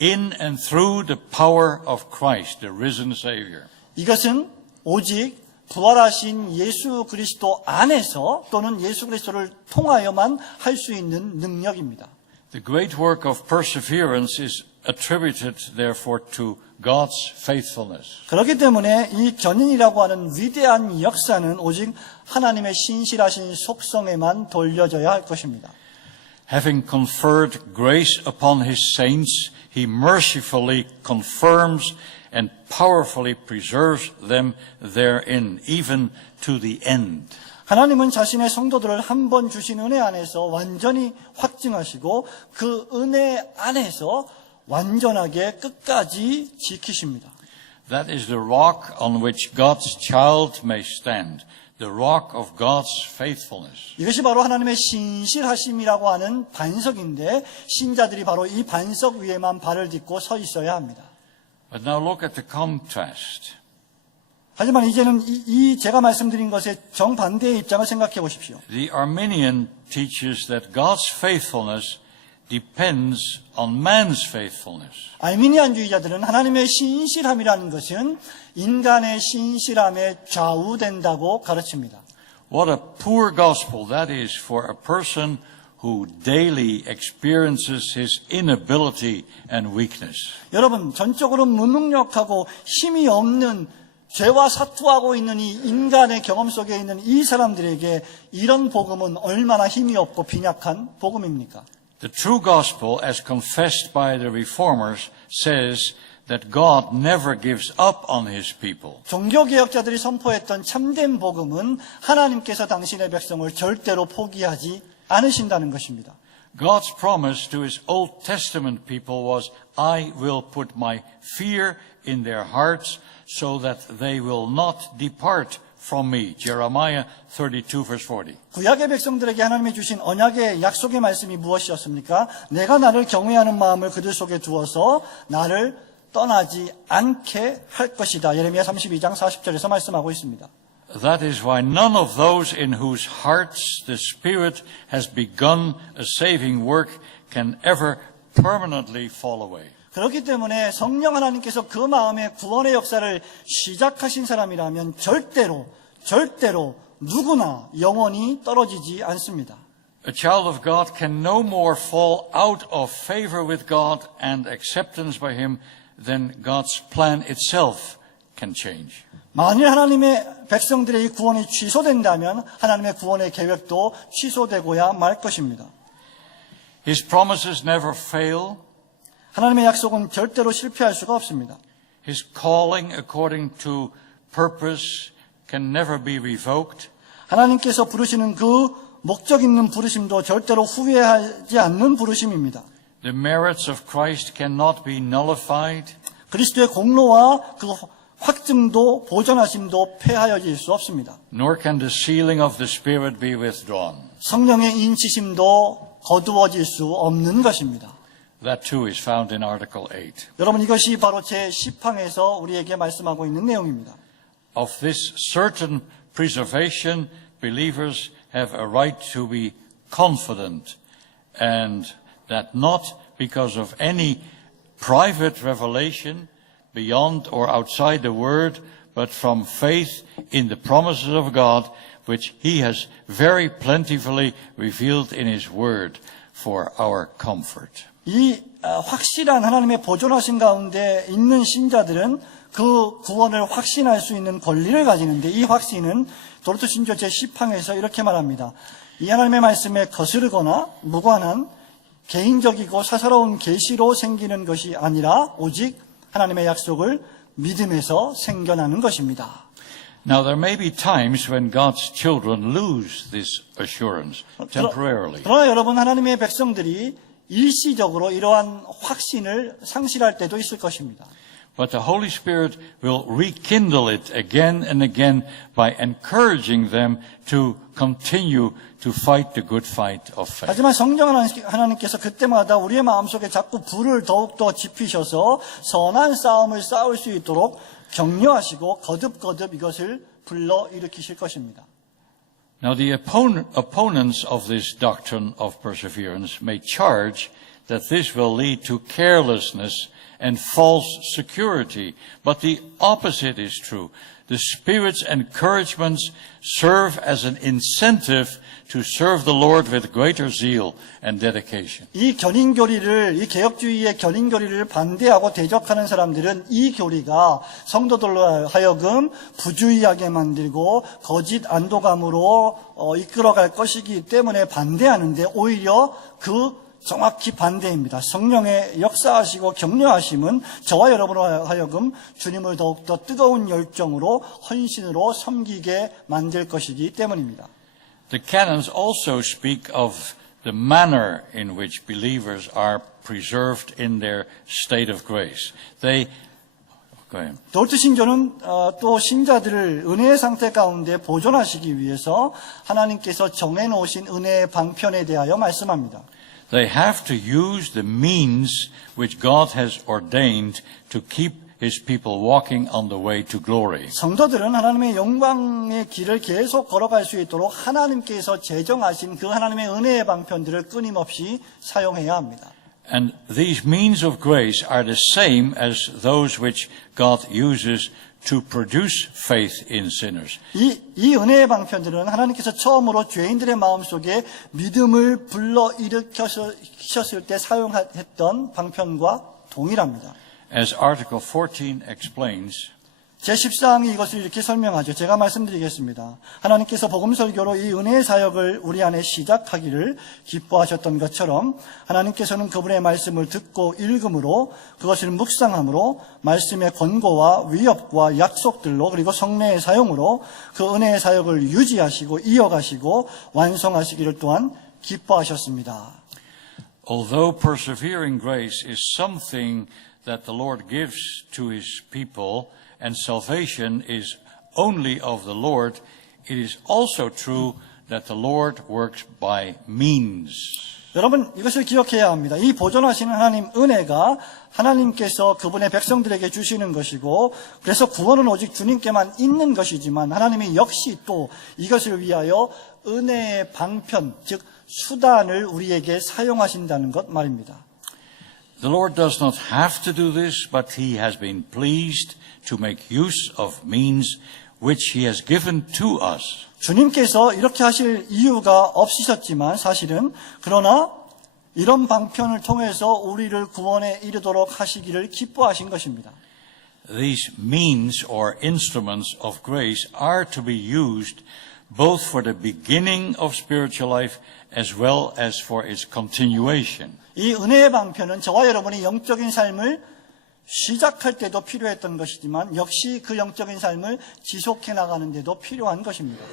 in and through the power of Christ, the risen Savior. 이것은 오직 부활하신 예수 그리스도 안에서 또는 예수 그리스도를 통하여만 할 수 있는 능력입니다. The great work of perseverance is attributed therefore to God's faithfulness. 그렇기 때문에 이 견인이라고 하는 위대한 역사는 오직 하나님의 신실하신 속성에만 돌려져야 할 것입니다. Having conferred grace upon his saints, he mercifully confirms and powerfully preserves them therein, even to the end. 하나님은 자신의 성도들을 한 번 주신 은혜 안에서 완전히 확증하시고 그 은혜 안에서 완전하게 끝까지 지키십니다. That is the rock on which God's child may stand, the rock of God's faithfulness. 이것이 바로 하나님의 신실하심이라고 하는 반석인데 신자들이 바로 이 반석 위에만 발을 딛고 서 있어야 합니다. But now look at the contrast. 하지만 이제는 이 제가 말씀드린 것의 정반대의 입장을 생각해 보십시오. The Arminian teaches that God's faithfulness depends on man's faithfulness. 알미니안주의자들은 하나님의 신실함이라는 것은 인간의 신실함에 좌우된다고 가르칩니다. What a poor gospel that is for a person who daily experiences his inability and weakness. 여러분, 전적으로 무능력하고 힘이 없는 죄와 사투하고 있는 이 인간의 경험 속에 있는 이 사람들에게 이런 복음은 얼마나 힘이 없고 빈약한 복음입니까? The true gospel, as confessed by the reformers, says that God never gives up on his people. 종교개혁자들이 선포했던 참된 복음은 하나님께서 당신의 백성을 절대로 포기하지 않으신다는 것입니다. God's promise to his Old Testament people was, I will put my fear in their hearts so that they will not depart from me. Jeremiah 32 verse 40. 구약의 백성들에게 하나님이 주신 언약의 약속의 말씀이 무엇이었습니까? 내가 나를 경외하는 마음을 그들 속에 두어서 나를 떠나지 않게 할 것이다. 예레미야 32장 40절에서 말씀하고 있습니다. That is why none of those in whose hearts the Spirit has begun a saving work can ever permanently fall away. 그렇기 때문에 성령 하나님께서 그 마음에 구원의 역사를 시작하신 사람이라면 절대로 누구나 영원히 떨어지지 않습니다. A child of God can no more fall out of favor with God and acceptance by Him than God's plan itself can change. 만일 하나님의 백성들의 이 구원이 취소된다면 하나님의 구원의 계획도 취소되고야 말 것입니다. His promises never fail. 하나님의 약속은 절대로 실패할 수가 없습니다. His calling according to purpose can never be revoked. 하나님께서 부르시는 그 목적 있는 부르심도 절대로 후회하지 않는 부르심입니다. The merits of Christ cannot be nullified. 그리스도의 공로와 그 확증도 보존하심도 폐하여질 수 없습니다. Nor can the sealing of the Spirit be withdrawn. 성령의 인치심도 거두어질 수 없는 것입니다. That too is found in Article 8. 여러분, 이것이 바로 제10항에서 우리에게 말씀하고 있는 내용입니다. Of this certain preservation, believers have a right to be confident, and that not because of any private revelation beyond or outside the Word, but from faith in the promises of God, which He has very plentifully revealed in His Word for our comfort. 이 확실한 하나님의 보존하신 가운데 있는 신자들은 그 구원을 확신할 수 있는 권리를 가지는데 이 확신은 도르트 신조 제10항에서 이렇게 말합니다. 이 하나님의 말씀에 거스르거나 무관한 개인적이고 사사로운 계시로 생기는 것이 아니라 오직 하나님의 약속을 믿음에서 생겨나는 것입니다. Now there may be times when God's children lose this assurance temporarily. 그러나 여러분, 하나님의 백성들이 일시적으로 이러한 확신을 상실할 때도 있을 것입니다. But the Holy Spirit will rekindle it again and again by encouraging them to continue to fight the good fight of faith. 하지만 성령 하나님께서 그때마다 우리의 마음속에 자꾸 불을 더욱더 지피셔서 선한 싸움을 싸울 수 있도록 격려하시고 거듭거듭 이것을 불러일으키실 것입니다. Now the opponents of this doctrine of perseverance may charge that this will lead to carelessness and false security. But the opposite is true. The Spirit's encouragements serve as an incentive to serve the Lord with greater zeal and dedication. 이 개혁주의의 견인교리를 반대하고 대적하는 사람들은 이 교리가 성도들로 하여금 부주의하게 만들고 거짓 안도감으로 이끌어갈 것이기 때문에 반대하는데 오히려 그 정확히 반대입니다. 성령의 역사하시고 격려하심은 저와 여러분으로 하여금 주님을 더욱더 뜨거운 열정으로 헌신으로 섬기게 만들 것이기 때문입니다. The canons also speak of the manner in which believers are preserved in their state of grace. Go ahead. 도르트 신조는 또 신자들을 은혜의 상태 가운데 보존하시기 위해서 하나님께서 정해놓으신 은혜의 방편에 대하여 말씀합니다. They have to use the means which God has ordained to keep His people walking on the way to glory. 성도들은 하나님의 영광의 길을 계속 걸어갈 수 있도록 하나님께서 제정하신 그 하나님의 은혜의 방편들을 끊임없이 사용해야 합니다. And these means of grace are the same as those which God uses to produce faith in sinners. 이 은혜의 방편들은 하나님께서 처음으로 죄인들의 마음속에 믿음을 불러일으키셨을 때 사용했던 방편과 동일합니다. As Article 14 explains, 제14항이 이것을 이렇게 설명하죠. 제가 말씀드리겠습니다. 하나님께서 복음설교로 이 은혜의 사역을 우리 안에 시작하기를 기뻐하셨던 것처럼 하나님께서는 그분의 말씀을 듣고 읽음으로 그것을 묵상함으로 말씀의 권고와 위협과 약속들로 그리고 성례의 사용으로 그 은혜의 사역을 유지하시고 이어가시고 완성하시기를 또한 기뻐하셨습니다. although persevering grace is something that the Lord gives to His people, and salvation is only of the Lord, it is also true that the Lord works by means. 여러분 이것을 기억해야 합니다. 이 보존하시는 하나님 은혜가 하나님께서 그분의 백성들에게 주시는 것이고 그래서 구원은 오직 주님께만 있는 것이지만 하나님이 역시 또 이것을 위하여 은혜의 방편, 즉 수단을 우리에게 사용하신다는 것 말입니다. The Lord does not have to do this, but He has been pleased to make use of means which He has given to us. 주님께서 이렇게 하실 이유가 없으셨지만 사실은 그러나 이런 방편을 통해서 우리를 구원에 이르도록 하시기를 기뻐하신 것입니다. These means or instruments of grace are to be used both for the beginning of spiritual life as well as for its continuation. 이 은혜의 방편은 저와 여러분이 영적인 삶을 시작할 때도 필요했던 것이지만 역시 그 영적인 삶을 지속해 나가는 데도 필요한 것입니다.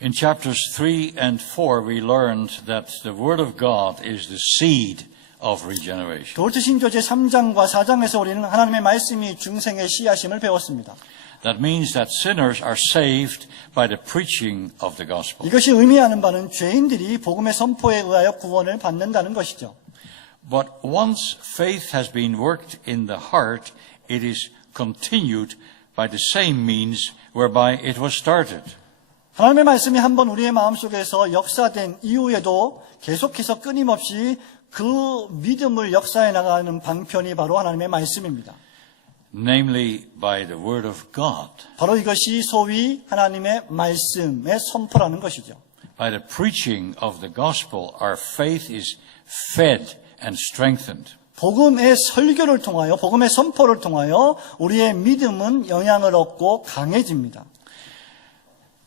In chapters 3 and 4 we learned that the Word of God is the seed of regeneration. 도르트 신조 제3장과 4장에서 우리는 하나님의 말씀이 중생의 씨앗임을 배웠습니다. That means that sinners are saved by the preaching of the gospel. 이것이 의미하는 바는 죄인들이 복음의 선포에 의하여 구원을 받는다는 것이죠. But once faith has been worked in the heart, it is continued by the same means whereby it was started. 하나님의 말씀이 한번 우리의 마음속에서 역사된 이후에도 계속해서 끊임없이 그 믿음을 역사해 나가는 방편이 바로 하나님의 말씀입니다. Namely by the word of God. 바로 이것이 소위 하나님의 말씀의 선포라는 것이죠. By the preaching of the gospel, our faith is fed and strengthened. 복음의 설교를 통하여, 복음의 선포를 통하여 우리의 믿음은 영향을 얻고 강해집니다.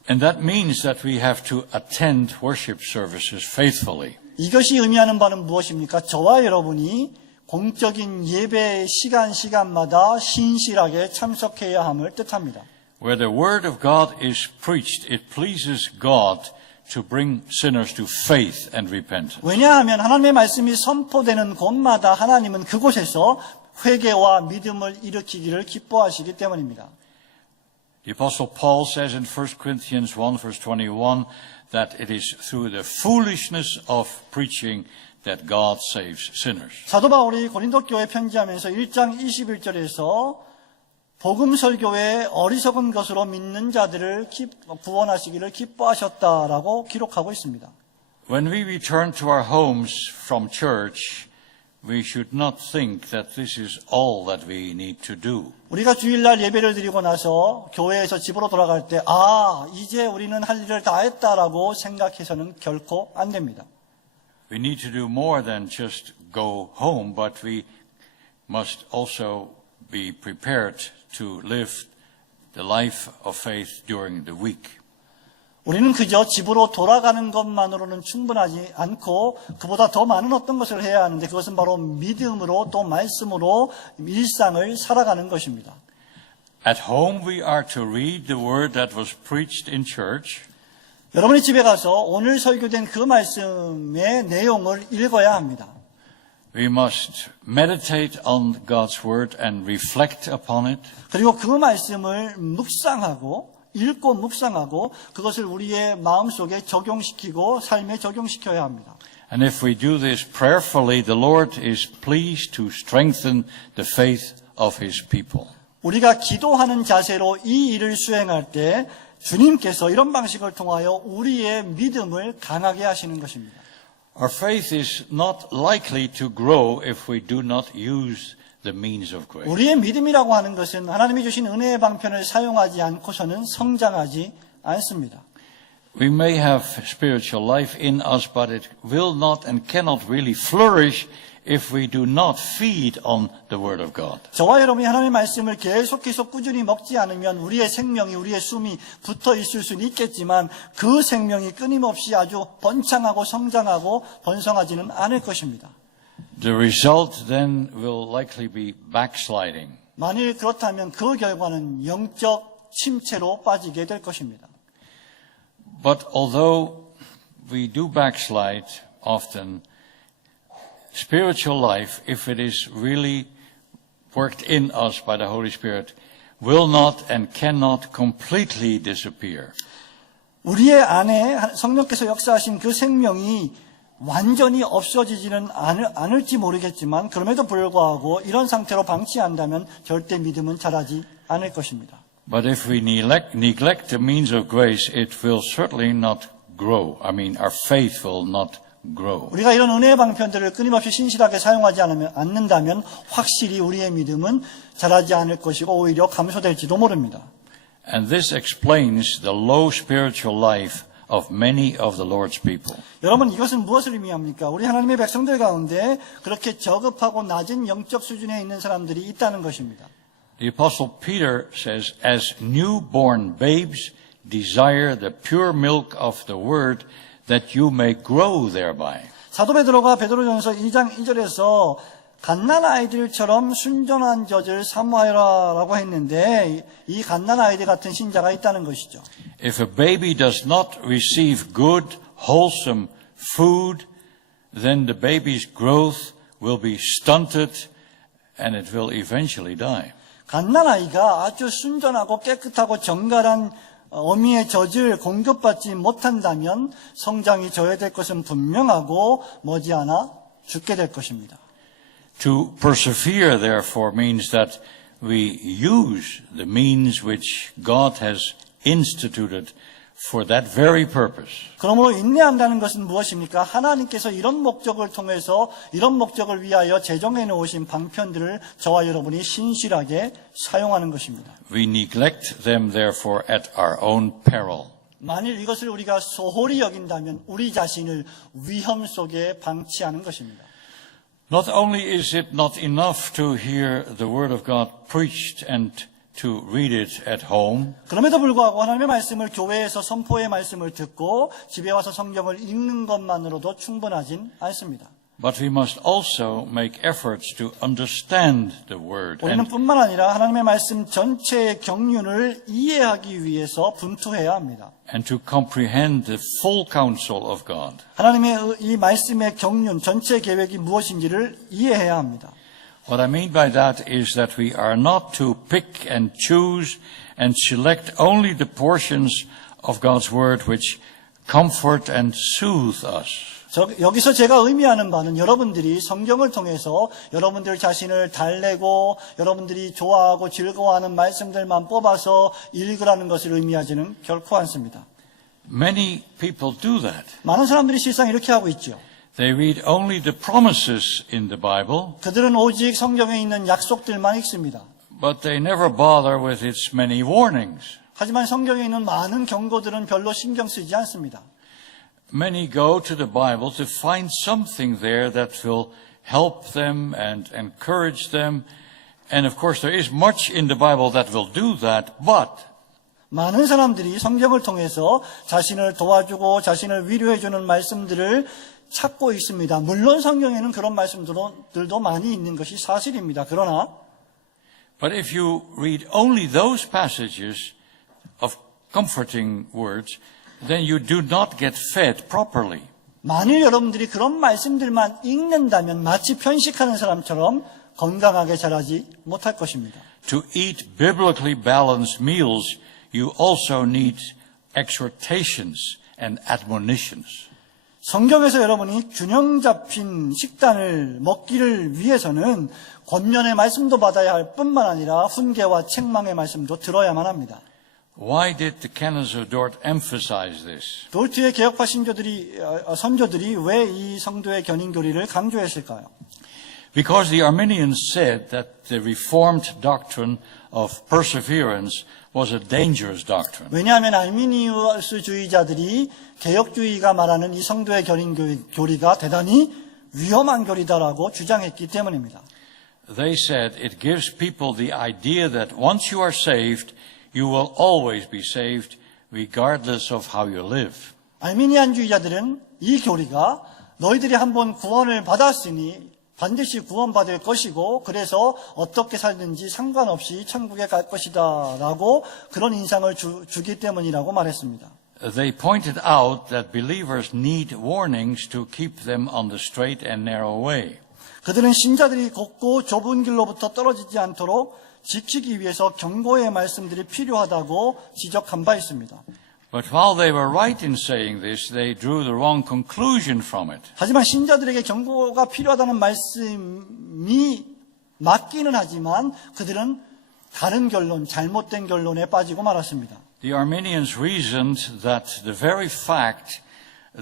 And that means that we have to attend worship services faithfully. 이것이 의미하는 바는 무엇입니까? 저와 여러분이 공적인 예배 시간마다 신실하게 참석해야 함을 뜻합니다. Where the word of God is preached, it pleases God to bring sinners to faith and repentance. 왜냐하면 하나님의 말씀이 선포되는 곳마다 하나님은 그곳에서 회개와 믿음을 일으키기를 기뻐하시기 때문입니다. The Apostle Paul says in 1 Corinthians 1 verse 21 that it is through the foolishness of preaching that God saves sinners. 사도 바울이 고린도 교회 편지하면서 1장 21절에서 복음 설교의 어리석은 것으로 믿는 자들을 구원하시기를 기뻐하셨다라고 기록하고 있습니다. When we return to our homes from church, we should not think that this is all that we need to do. 우리가 주일날 예배를 드리고 나서 교회에서 집으로 돌아갈 때, 이제 우리는 할 일을 다 했다라고 생각해서는 결코 안 됩니다. We need to do more than just go home, but we must also be prepared to live the life of faith during the week. 우리는 그저 집으로 돌아가는 것만으로는 충분하지 않고 그보다 더 많은 어떤 것을 해야 하는데 그것은 바로 믿음으로 또 말씀으로 일상을 살아가는 것입니다. At home we are to read the word that was preached in church. 여러분의 집에 가서 오늘 설교된 그 말씀의 내용을 읽어야 합니다. We must meditate on God's word and reflect upon it. 그리고 그 말씀을 읽고 묵상하고 그것을 우리의 마음속에 적용시키고 삶에 적용시켜야 합니다. And if we do this prayerfully, the Lord is pleased to strengthen the faith of His people. 우리가 기도하는 자세로 이 일을 수행할 때 주님께서 이런 방식을 통하여 우리의 믿음을 강하게 하시는 것입니다. Our faith is not likely to grow if we do not use the means of grace. 우리의 믿음이라고 하는 것은 하나님이 주신 은혜의 방편을 사용하지 않고서는 성장하지 않습니다. We may have spiritual life in us, but it will not and cannot really flourish if we do not feed on the Word of God. 저와 여러분이 하나님의 말씀을 계속해서 꾸준히 먹지 않으면 우리의 생명이, 우리의 숨이 붙어 있을 수는 있겠지만 그 생명이 끊임없이 아주 번창하고 성장하고 번성하지는 않을 것입니다. The result then will likely be backsliding. 만일 그렇다면 그 결과는 영적 침체로 빠지게 될 것입니다. But although we do backslide often, spiritual life, if it is really worked in us by the Holy Spirit, will not and cannot completely disappear. 우리의 안에 성령께서 역사하신 그 생명이 완전히 없어지지는 않을지 모르겠지만 그럼에도 불구하고 이런 상태로 방치한다면 절대 믿음은 자라지 않을 것입니다. But if we neglect the means of grace, it will certainly not grow. Our faith will not grow. 우리가 이런 은혜의 방편들을 끊임없이 신실하게 사용하지 않는다면 확실히 우리의 믿음은 자라지 않을 것이고 오히려 감소될지도 모릅니다. And this explains the low spiritual life of many of the Lord's people. 여러분 이것은 무엇을 의미합니까? 우리 하나님의 백성들 가운데 그렇게 저급하고 낮은 영적 수준에 있는 사람들이 있다는 것입니다. The Apostle Peter says, as newborn babes desire the pure milk of the word that you may grow thereby. 사도 베드로가 베드로전서 2장 2절에서 갓난아이들처럼 순전한 젖을 사모하여라라고 했는데 이 갓난아이들 같은 신자가 있다는 것이죠. If a baby does not receive good, wholesome food, then the baby's growth will be stunted and it will eventually die. 갓난아이가 아주 순전하고 깨끗하고 정갈한 어미의 젖을 공급받지 못한다면 성장이 저해될 것은 분명하고 머지않아 죽게 될 것입니다. To persevere, therefore, means that we use the means which God has instituted for that very purpose. 그러므로 인내한다는 것은 무엇입니까? 하나님께서 이런 목적을 통해서 이런 목적을 위하여 제정해 놓으신 방편들을 저와 여러분이 신실하게 사용하는 것입니다. We neglect them, therefore, at our own peril. 만일 이것을 우리가 소홀히 여긴다면 우리 자신을 위험 속에 방치하는 것입니다. Not only is it not enough to hear the Word of God preached and to read it at home, 그럼에도 불구하고 하나님의 말씀을 교회에서 선포의 말씀을 듣고 집에 와서 성경을 읽는 것만으로도 충분하진 않습니다. but we must also make efforts to understand the Word 우리는 뿐만 아니라 하나님의 말씀 전체의 경륜을 이해하기 위해서 분투해야 합니다. and to comprehend the full counsel of God. 하나님의 이 말씀의 경륜, 전체 계획이 무엇인지를 이해해야 합니다. What I mean by that is that we are not to pick and choose and select only the portions of God's Word which comfort and soothe us. 여기서 제가 의미하는 바는 여러분들이 성경을 통해서 여러분들 자신을 달래고 여러분들이 좋아하고 즐거워하는 말씀들만 뽑아서 읽으라는 것을 의미하지는 결코 않습니다. Many people do that. 많은 사람들이 실상 이렇게 하고 있죠. They read only the promises in the Bible, 그들은 오직 성경에 있는 약속들만 읽습니다. but they never bother with its many warnings. 하지만 성경에 있는 많은 경고들은 별로 신경 쓰지 않습니다. Many go to the Bible to find something there that will help them and encourage them. And of course, there is much in the Bible that will do that, but 많은 사람들이 성경을 통해서 자신을 도와주고 자신을 위로해주는 말씀들을 찾고 있습니다. 물론 성경에는 그런 말씀들도 많이 있는 것이 사실입니다. 그러나 But if you read only those passages of comforting words, then you do not get fed properly. 만일 여러분들이 그런 말씀들만 읽는다면 마치 편식하는 사람처럼 건강하게 자라지 못할 것입니다. To eat biblically balanced meals, you also need exhortations and admonitions. 성경에서 여러분이 균형 잡힌 식단을 먹기를 위해서는 권면의 말씀도 받아야 할 뿐만 아니라 훈계와 책망의 말씀도 들어야만 합니다. Why did the canons of Dort emphasize this? 도르트의 개혁파 선조들이 왜 이 성도의 견인교리를 강조했을까요? Because the Arminians said that the Reformed doctrine of perseverance was a dangerous doctrine. 왜냐하면 알미니우스주의자들이 개혁주의가 말하는 이 성도의 견인교리가 대단히 위험한 교리다라고 주장했기 때문입니다. They said it gives people the idea that once you are saved, you will always be saved regardless of how you live. 알미니안주의자들은 이 교리가 너희들이 한번 구원을 받았으니 반드시 구원받을 것이고 그래서 어떻게 살든지 상관없이 천국에 갈 것이다 라고 그런 인상을 주기 때문이라고 말했습니다. They pointed out that believers need warnings to keep them on the straight and narrow way. 그들은 신자들이 곱고 좁은 길로부터 떨어지지 않도록 지키기 위해서 경고의 말씀들이 필요하다고 지적한 바 있습니다. But while they were right in saying this, they drew the wrong conclusion from it. 하지만 신자들에게 경고가 필요하다는 말씀이 맞기는 하지만 그들은 다른 결론, 잘못된 결론에 빠지고 말았습니다. The Arminians reasoned that the very fact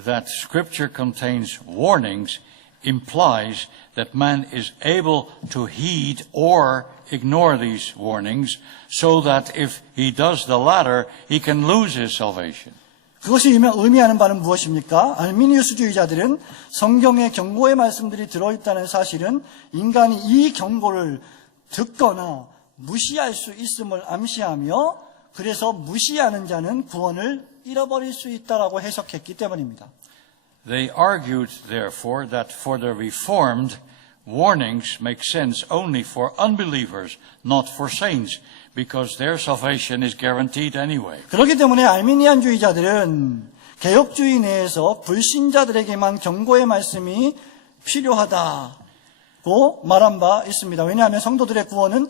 that Scripture contains warnings implies that man is able to heed or ignore these warnings so that if he does the latter, he can lose his salvation. 그것이 의미하는 바는 무엇입니까? 알미니우스주의자들은 성경에 경고의 말씀들이 들어있다는 사실은 인간이 이 경고를 듣거나 무시할 수 있음을 암시하며 그래서 무시하는 자는 구원을 잃어버릴 수 있다라고 해석했기 때문입니다. They argued, therefore, that for the Reformed, warnings make sense only for unbelievers, not for saints, because their salvation is guaranteed anyway. 그렇기 때문에 알미니안주의자들은 개혁주의 내에서 불신자들에게만 경고의 말씀이 필요하다고 말한 바 있습니다. 왜냐하면 성도들의 구원은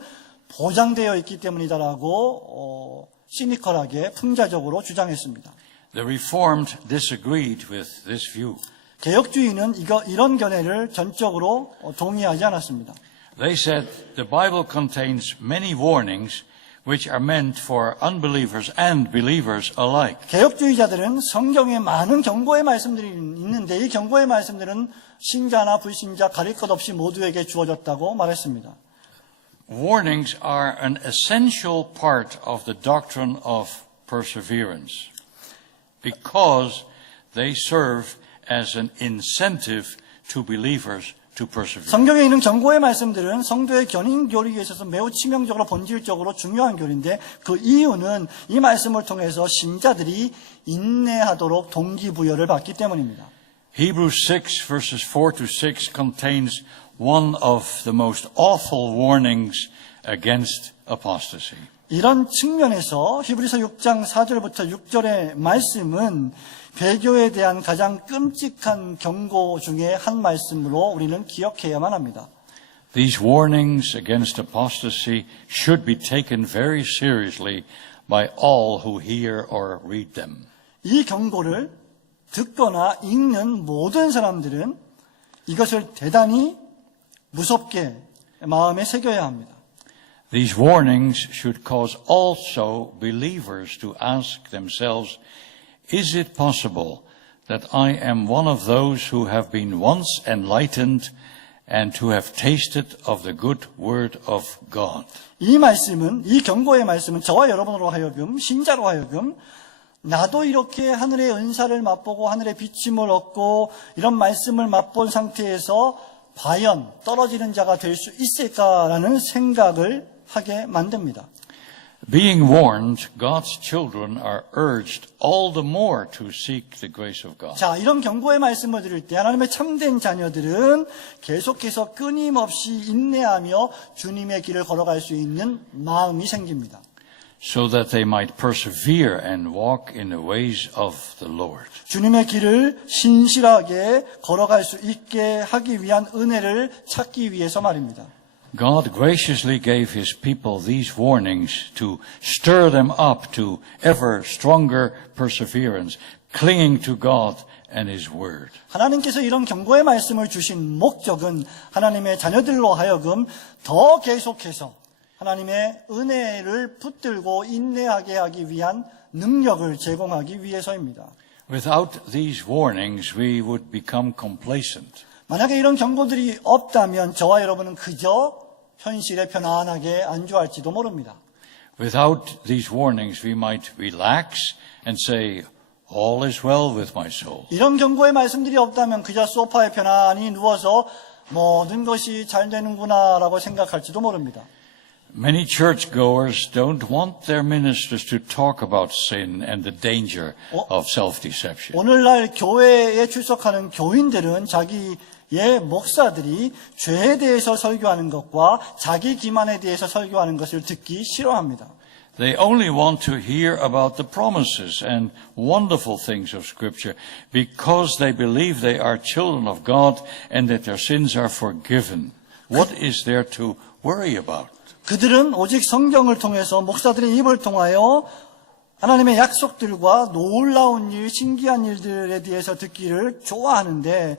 보장되어 있기 때문이다라고 시니컬하게 풍자적으로 주장했습니다. The Reformed disagreed with this view. 개혁주의는 이런 견해를 전적으로 동의하지 않았습니다. They said the Bible contains many warnings which are meant for unbelievers and believers alike. 개혁주의자들은 성경에 많은 경고의 말씀들이 있는데 이 경고의 말씀들은 신자나 불신자 가릴 것 없이 모두에게 주어졌다고 말했습니다. Warnings are an essential part of the doctrine of perseverance because they serve as an incentive to believers to persevere. 성경에 있는 경고의 말씀들은 성도의 견인 교리에 있어서 매우 치명적으로 본질적으로 중요한 교리인데 그 이유는 이 말씀을 통해서 신자들이 인내하도록 동기부여를 받기 때문입니다. Hebrews 6 verses 4 to 6 contains one of the most awful warnings against apostasy. 이런 측면에서 히브리서 6장 4절부터 6절의 말씀은 배교에 대한 가장 끔찍한 경고 중에 한 말씀으로 우리는 기억해야만 합니다. These warnings against apostasy should be taken very seriously by all who hear or read them. 이 경고를 듣거나 읽는 모든 사람들은 이것을 대단히 무섭게 마음에 새겨야 합니다. These warnings should cause also believers to ask themselves, is it possible that I am one of those who have been once enlightened and to have tasted of the good word of God. 이 말씀은, 이 경고의 말씀은 저와 여러분으로 하여금, 신자로 하여금 나도 이렇게 하늘의 은사를 맛보고 하늘의 비침을 얻고 이런 말씀을 맛본 상태에서 과연 떨어지는 자가 될 수 있을까라는 생각을 하게 만듭니다. Being warned, God's children are urged all the more to seek the grace of God. 자, 이런 경고의 말씀을 들을 때 하나님의 참된 자녀들은 계속해서 끊임없이 인내하며 주님의 길을 걸어갈 수 있는 마음이 생깁니다. So that they might persevere and walk in the ways of the Lord. 주님의 길을 신실하게 걸어갈 수 있게 하기 위한 은혜를 찾기 위해서 말입니다. God graciously gave His people these warnings to stir them up to ever stronger perseverance, clinging to God and His Word. 하나님께서 이런 경고의 말씀을 주신 목적은 하나님의 자녀들로 하여금 더 계속해서 하나님의 은혜를 붙들고 인내하게 하기 위한 능력을 제공하기 위해서입니다. Without these warnings, we would become complacent. 만약에 이런 경고들이 없다면 저와 여러분은 그저 현실에 편안하게 안주할지도 모릅니다. Without these warnings, we might relax and say, all is well with my soul. 이런 경고의 말씀들이 없다면 그저 소파에 편안히 누워서 모든 것이 잘 되는구나라고 생각할지도 모릅니다. Many churchgoers don't want their ministers to talk about sin and the danger of self-deception. 오늘날 교회에 출석하는 교인들은 자기의 목사들이 죄에 대해서 설교하는 것과 자기 기만에 대해서 설교하는 것을 듣기 싫어합니다. They only want to hear about the promises and wonderful things of Scripture because they believe they are children of God and that their sins are forgiven. What is there to worry about? 그들은 오직 성경을 통해서 목사들의 입을 통하여 하나님의 약속들과 놀라운 일, 신기한 일들에 대해서 듣기를 좋아하는데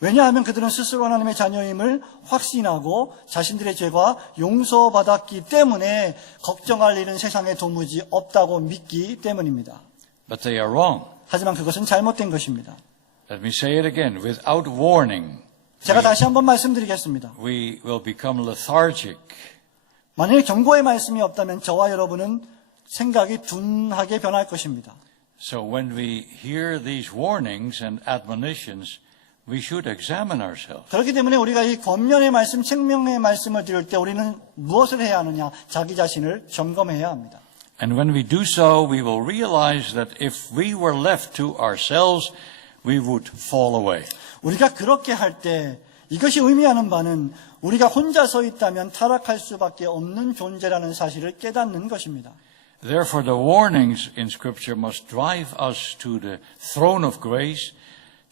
왜냐하면 그들은 스스로 하나님의 자녀임을 확신하고 자신들의 죄가 용서받았기 때문에 걱정할 일은 세상에 도무지 없다고 믿기 때문입니다. But they are wrong. 하지만 그것은 잘못된 것입니다. Let me say it again. Without warning, 제가 다시 한번 말씀드리겠습니다. we will become lethargic. 만약에 경고의 말씀이 없다면 저와 여러분은 생각이 둔하게 변할 것입니다. So when we hear these warnings and admonitions, we should examine ourselves. 그렇기 때문에 우리가 이 권면의 말씀, 생명의 말씀을 들을 때 우리는 무엇을 해야 하느냐? 자기 자신을 점검해야 합니다. And when we do so, we will realize that if we were left to ourselves, we would fall away. 우리가 그렇게 할 때 이것이 의미하는 바는 우리가 혼자 서 있다면 타락할 수밖에 없는 존재라는 사실을 깨닫는 것입니다. Therefore, the warnings in Scripture must drive us to the throne of grace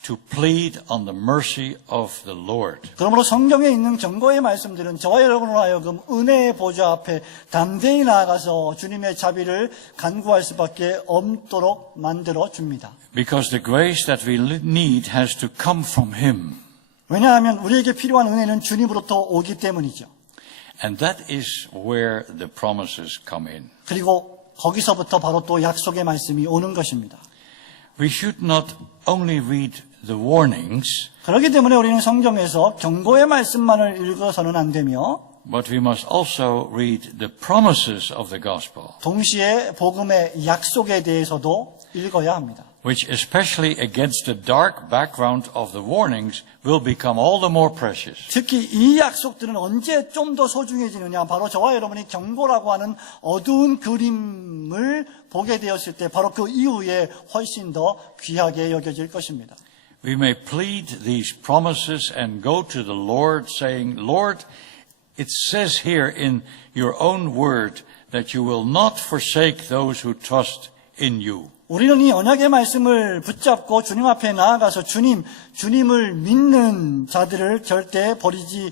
to plead on the mercy of the Lord. 그러므로 성경에 있는 경고의 말씀들은 저와 여러분으로 하여금 은혜의 보좌 앞에 담대히 나아가서 주님의 자비를 간구할 수밖에 없도록 만들어 줍니다. Because the grace that we need has to come from Him. 왜냐하면 우리에게 필요한 은혜는 주님으로부터 오기 때문이죠. And that is where the promises come in. 그리고 거기서부터 바로 또 약속의 말씀이 오는 것입니다. We should not only read the warnings, 그렇기 때문에 우리는 성경에서 경고의 말씀만을 읽어서는 안 되며 but we must also read the promises of the gospel, 동시에 복음의 약속에 대해서도 읽어야 합니다. which especially against the dark background of the warnings will become all the more precious. 특히 이 약속들은 언제 좀 더 소중해지느냐? 바로 저와 여러분이 경고라고 하는 어두운 그림을 보게 되었을 때 바로 그 이후에 훨씬 더 귀하게 여겨질 것입니다. We may plead these promises and go to the Lord saying, Lord, it says here in your own word that you will not forsake those who trust in you. 우리는 이 언약의 말씀을 붙잡고 주님 앞에 나아가서 주님을 믿는 자들을 절대 버리지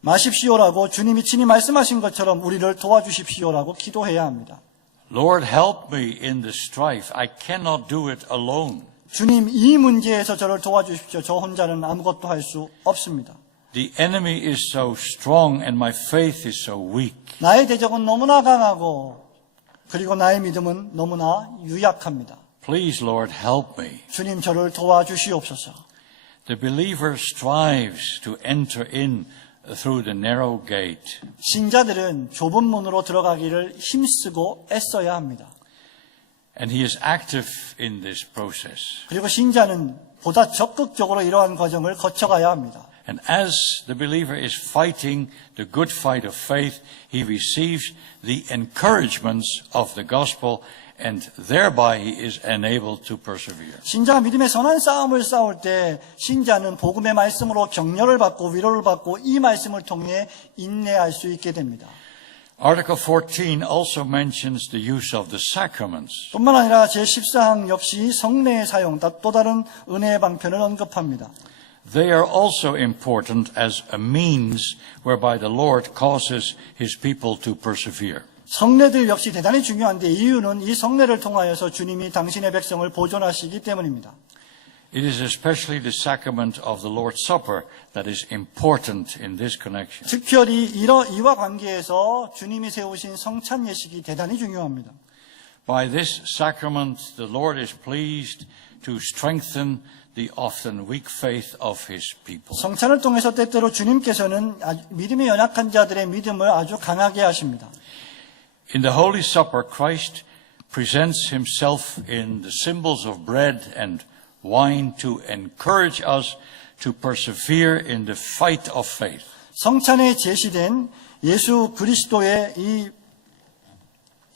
마십시오라고 주님이 친히 말씀하신 것처럼 우리를 도와주십시오라고 기도해야 합니다. Lord, help me in the strife. I cannot do it alone. 주님, 이 문제에서 저를 도와주십시오. 저 혼자는 아무것도 할 수 없습니다. The enemy is so strong and my faith is so weak. 나의 대적은 너무나 강하고 그리고 나의 믿음은 너무나 유약합니다. Please, Lord, help me. 주님 저를 도와주시옵소서. The believer strives to enter in through the narrow gate. 신자들은 좁은 문으로 들어가기를 힘쓰고 애써야 합니다. And he is active in this process. 그리고 신자는 보다 적극적으로 이러한 과정을 거쳐가야 합니다. And as the believer is fighting the good fight of faith, he receives the encouragements of the gospel, and thereby he is enabled to persevere. 신자가 믿음의 선한 싸움을 싸울 때 신자는 복음의 말씀으로 격려를 받고 위로를 받고 이 말씀을 통해 인내할 수 있게 됩니다. Article 14 also mentions the use of the sacraments. 뿐만 아니라 제14항 역시 성례의 사용, 또 다른 은혜의 방편을 언급합니다. They are also important as a means whereby the Lord causes his people to persevere. 성례들 역시 대단히 중요한데 이유는 이 성례를 통하여서 주님이 당신의 백성을 보존하시기 때문입니다. It is especially the sacrament of the Lord's Supper that is important in this connection. 특별히 이와 관계에서 주님이 세우신 성찬 예식이 대단히 중요합니다. By this sacrament, the Lord is pleased to strengthen the often weak faith of his people. 성찬을 통해서 때때로 주님께서는 믿음이 연약한 자들의 믿음을 아주 강하게 하십니다. In the Holy Supper, Christ presents himself in the symbols of bread and wine to encourage us to persevere in the fight of faith. 성찬에 제시된 예수 그리스도의 이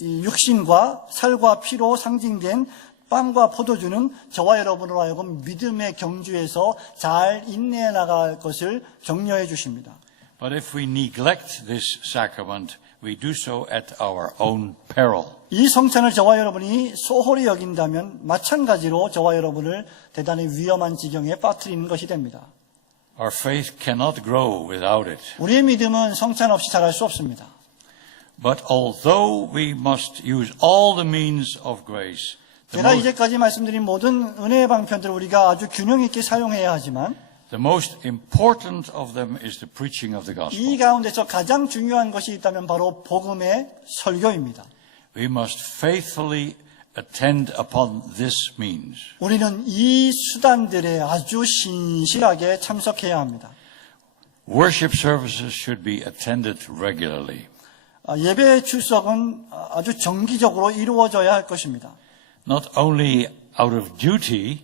육신과 살과 피로 상징된 빵과 포도주는 저와 여러분으로 하여금 믿음의 경주에서 잘 인내해 나갈 것을 격려해 주십니다. But if we neglect this sacrament, we do so at our own peril. 이 성찬을 저와 여러분이 소홀히 여긴다면 마찬가지로 저와 여러분을 대단히 위험한 지경에 빠뜨리는 것이 됩니다. Our faith cannot grow without it. 우리의 믿음은 성찬 없이 자랄 수 없습니다. But although we must use all the means of grace, 제가 이제까지 말씀드린 모든 은혜의 방편들을 우리가 아주 균형 있게 사용해야 하지만 the most important of them is the preaching of the gospel. 이 가운데서 가장 중요한 것이 있다면 바로 복음의 설교입니다. We must faithfully attend upon this means. 우리는 이 수단들에 아주 신실하게 참석해야 합니다. Worship services should be attended regularly. 예배 출석은 아주 정기적으로 이루어져야 할 것입니다. Not only out of duty,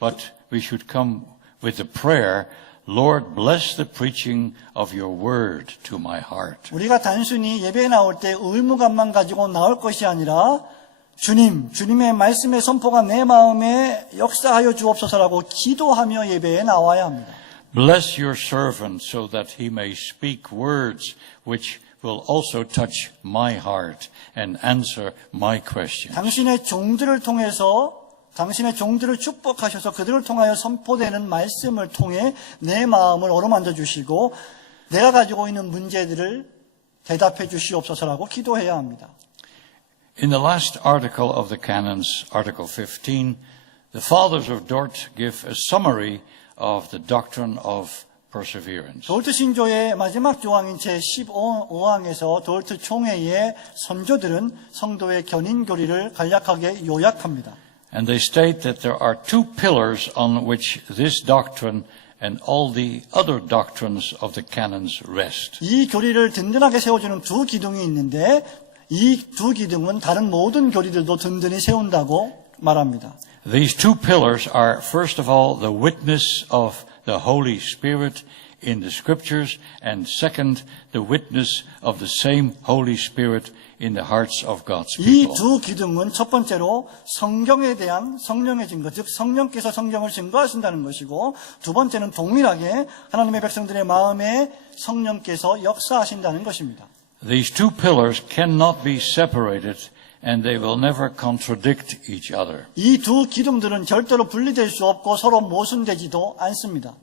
but we should come with the prayer, Lord, bless the preaching of your word to my heart. 우리가 단순히 예배에 나올 때 의무감만 가지고 나올 것이 아니라 주님의 말씀의 선포가 내 마음에 역사하여 주옵소서라고 기도하며 예배에 나와야 합니다. Bless your servant so that he may speak words which will also touch my heart and answer my questions. 당신의 종들을 통해서 당신의 종들을 축복하셔서 그들을 통하여 선포되는 말씀을 통해 내 마음을 어루만져 주시고 내가 가지고 있는 문제들을 대답해 주시옵소서라고 기도해야 합니다. In the last article of the canons, Article 15, the fathers of Dort give a summary of the doctrine of perseverance. 도르트 신조의 마지막 조항인 제15항에서 도르트 총회의 선조들은 성도의 견인 교리를 간략하게 요약합니다. And they state that there are two pillars on which this doctrine and all the other doctrines of the canons rest. 이 교리를 든든하게 세워주는 두 기둥이 있는데 이 두 기둥은 다른 모든 교리들도 든든히 세운다고 말합니다. These two pillars are, first of all, the witness of the Holy Spirit in the Scriptures, and second, the witness of the same Holy Spirit in the hearts of God's 이 people. 두 기둥은 첫 번째로 성경에 대한 성령의 증거, 즉 성령께서 성경을 증거하신다는 것이고 두 번째는 동일하게 하나님의 백성들의 마음에 성령께서 역사하신다는 것입니다. These two pillars cannot be separated, and they will never contradict each other. 이 두 기둥들은 절대로 분리될 수 없고 서로 모순되지도 않습니다.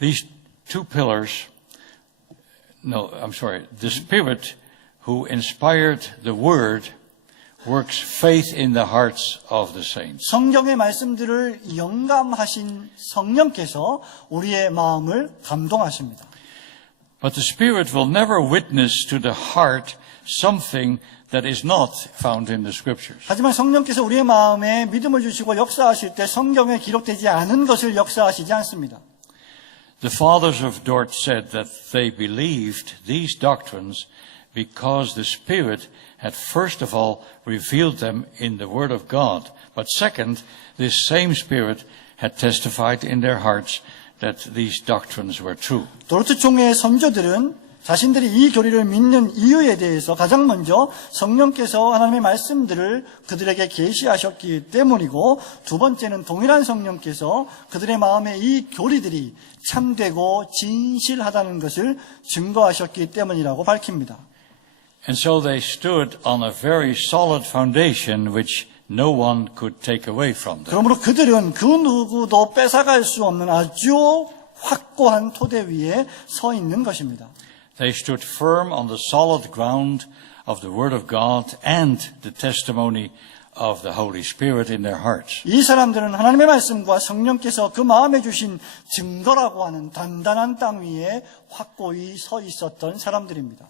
These two pillars, the Spirit who inspired the Word works faith in the hearts of the saints. 성경의 말씀들을 영감하신 성령께서 우리의 마음을 감동하십니다. But the Spirit will never witness to the heart something that is not found in the scriptures. 하지만 성령께서 우리의 마음에 믿음을 주시고 역사하실 때 성경에 기록되지 않은 것을 역사하시지 않습니다. The fathers of Dort said that they believed these doctrines because the Spirit had first of all revealed them in the Word of God. But second, this same Spirit had testified in their hearts that these doctrines were true. 도르트 총회의 선조들은 자신들이 이 교리를 믿는 이유에 대해서 가장 먼저 성령께서 하나님의 말씀들을 그들에게 계시하셨기 때문이고, 두 번째는 동일한 성령께서 그들의 마음에 이 교리들이 참되고 진실하다는 것을 증거하셨기 때문이라고 밝힙니다. And so they stood on a very solid foundation which no one could take away from them. 그러므로 그들은 그 누구도 뺏어갈 수 없는 아주 확고한 토대 위에 서 있는 것입니다. They stood firm on the solid ground of the Word of God and the testimony of the Holy Spirit in their hearts. 이 사람들은 하나님의 말씀과 성령께서 그 마음에 주신 증거라고 하는 단단한 땅 위에 확고히 서 있었던 사람들입니다.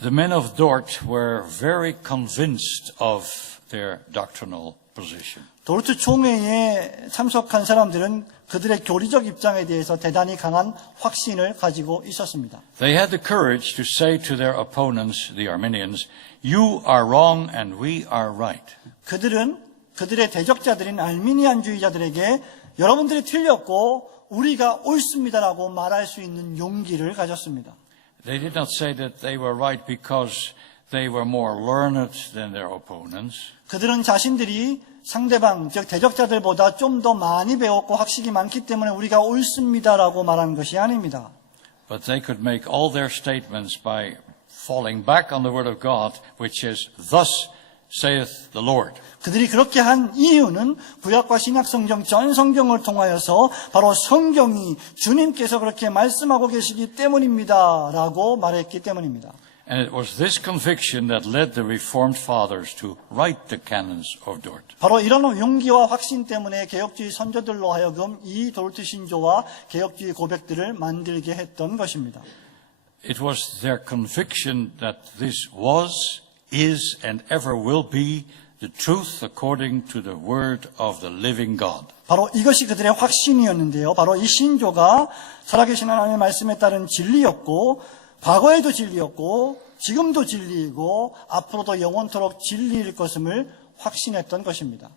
The men of Dort were very convinced of their doctrinal position. 도르트 총회에 참석한 사람들은 그들의 교리적 입장에 대해서 대단히 강한 확신을 가지고 있었습니다. They had the courage to say to their opponents, the Arminians, "You are wrong and we are right." 그들은 그들의 대적자들인 알미니안주의자들에게 여러분들이 틀렸고 우리가 옳습니다라고 말할 수 있는 용기를 가졌습니다. They did not say that they were right because they were more learned than their opponents. 그들은 자신들이 상대방, 즉 대적자들보다 좀 더 많이 배웠고 학식이 많기 때문에 우리가 옳습니다라고 말하는 것이 아닙니다. But they could make all their statements by falling back on the Word of God, which is, "Thus saith the Lord." 그들이 그렇게 한 이유는 구약과 신약 성경 전 성경을 통하여서 바로 성경이 주님께서 그렇게 말씀하고 계시기 때문입니다라고 말했기 때문입니다. And it was this conviction that led the Reformed Fathers to write the canons of Dort. 바로 이런 용기와 확신 때문에 개혁주의 선조들로 하여금 이 도르트 신조와 개혁주의 고백들을 만들게 했던 것입니다. It was their conviction that this was, is, and ever will be the truth according to the word of the living God. 바로 이것이 그들의 확신이었는데요. 바로 이 신조가 살아계신 하나님의 말씀에 따른 진리였고, 과거에도 진리였고, 지금도 진리이고, 앞으로도 영원토록 진리일 것임을 확신했던 것입니다.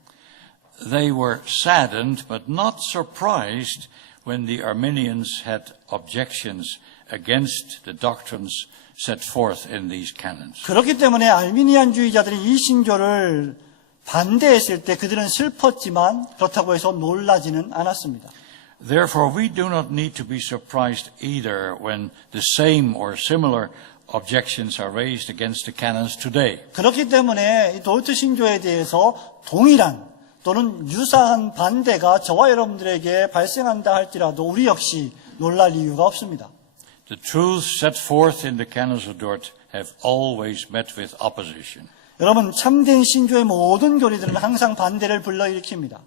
They were saddened but not surprised when the Arminians had objections against the doctrines set forth in these canons. 그렇기 때문에 알미니안주의자들이 이 신조를 반대했을 때 그들은 슬펐지만 그렇다고 해서 놀라지는 않았습니다. Therefore, we do not need to be surprised either when the same or similar objections are raised against the canons today. 그렇기 때문에 이 도르트 신조에 대해서 동일한 또는 유사한 반대가 저와 여러분들에게 발생한다 할지라도 우리 역시 놀랄 이유가 없습니다. The truths set forth in the canons of Dort have always met with opposition. 여러분, 참된 신조의 모든 교리들은 항상 반대를 불러일으킵니다.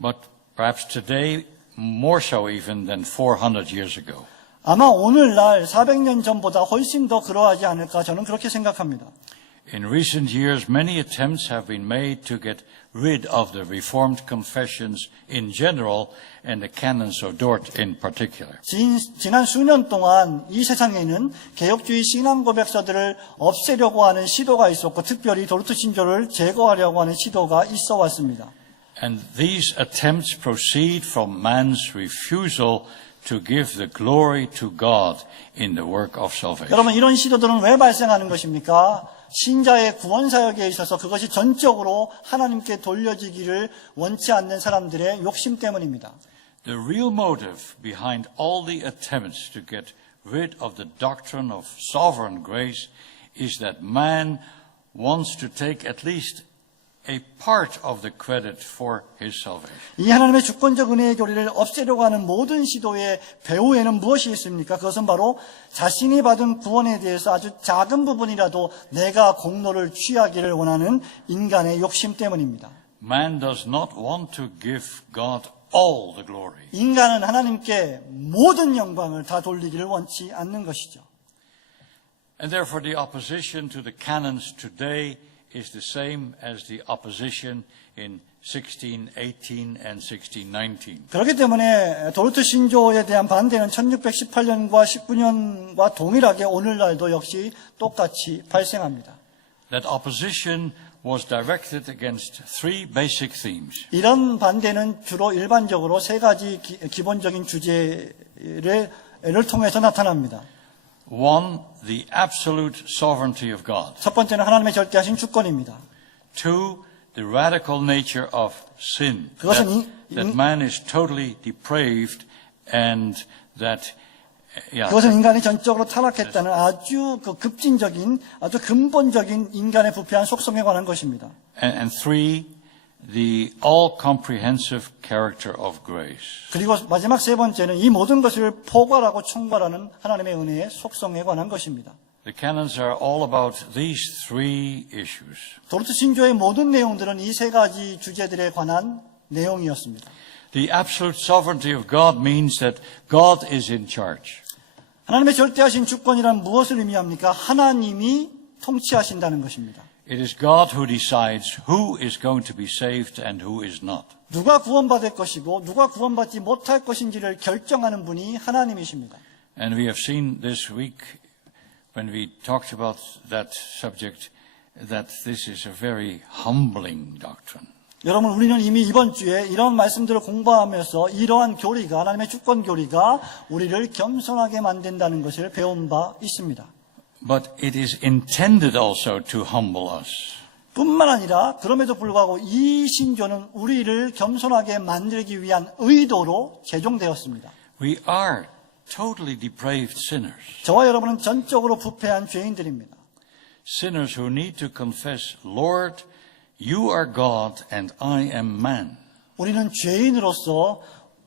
But perhaps today more so even than 400 years ago. 아마 오늘날 400년 전보다 훨씬 더 그러하지 않을까 저는 그렇게 생각합니다. In recent years, many attempts have been made to get rid of the Reformed confessions in general and the canons of Dort in particular. 지난 수년 동안 이 세상에는 개혁주의 신앙 고백서들을 없애려고 하는 시도가 있었고, 특별히 도르트 신조를 제거하려고 하는 시도가 있어 왔습니다. And these attempts proceed from man's refusal to give the glory to God in the work of salvation. 여러분, 이런 시도들은 왜 발생하는 것입니까? 신자의 구원 사역에 있어서 그것이 전적으로 하나님께 돌려지기를 원치 않는 사람들의 욕심 때문입니다. The real motive behind all the attempts to get rid of the doctrine of sovereign grace is that man wants to take at least a part of the credit for his salvation. 이 하나님의 주권적 은혜의 교리를 없애려고 하는 모든 시도의 배후에는 무엇이 있습니까? 그것은 바로 자신이 받은 구원에 대해서 아주 작은 부분이라도 내가 공로를 취하기를 원하는 인간의 욕심 때문입니다. Man does not want to give God all the glory. 인간은 하나님께 모든 영광을 다 돌리기를 원치 않는 것이죠. And therefore the opposition to the canons today is the same as the opposition in 1618 and 1619. 그렇기 때문에 도르트 신조에 대한 반대는 1618년과 19년과 동일하게 오늘날도 역시 똑같이 발생합니다. That opposition was directed against three basic themes. 이런 반대는 주로 일반적으로 세 가지 기본적인 주제를 통해서 나타납니다. One, the absolute sovereignty of God. 첫 번째는 하나님의 절대하신 주권입니다. Two, the radical nature of sin. 그것은 That man is totally depraved and that 그것은 인간이 전적으로 타락했다는 아주 급진적인, 아주 근본적인 인간의 부패한 속성에 관한 것입니다. And three, the all-comprehensive character of grace. 그리고 마지막 세 번째는 이 모든 것을 포괄하고 총괄하는 하나님의 은혜의 속성에 관한 것입니다. The canons are all about these three issues. 도르트 신조의 모든 내용들은 이 세 가지 주제들에 관한 내용이었습니다. The absolute sovereignty of God means that God is in charge. 하나님의 절대하신 주권이란 무엇을 의미합니까? 하나님이 통치하신다는 것입니다. It is God who decides who is going to be saved and who is not. 누가 구원받을 것이고 누가 구원받지 못할 것인지를 결정하는 분이 하나님이십니다. And we have seen this week when we talked about that subject that this is a very humbling doctrine. 여러분, 우리는 이미 이번 주에 이런 말씀들을 공부하면서 이러한 교리가, 하나님의 주권 교리가 우리를 겸손하게 만든다는 것을 배운 바 있습니다. But it is intended also to humble us. 뿐만 아니라 그럼에도 불구하고 이 신조는 우리를 겸손하게 만들기 위한 의도로 제정되었습니다. We are totally depraved sinners. 저와 여러분은 전적으로 부패한 죄인들입니다. Sinners who need to confess, Lord, you are God and I am man. 우리는 죄인으로서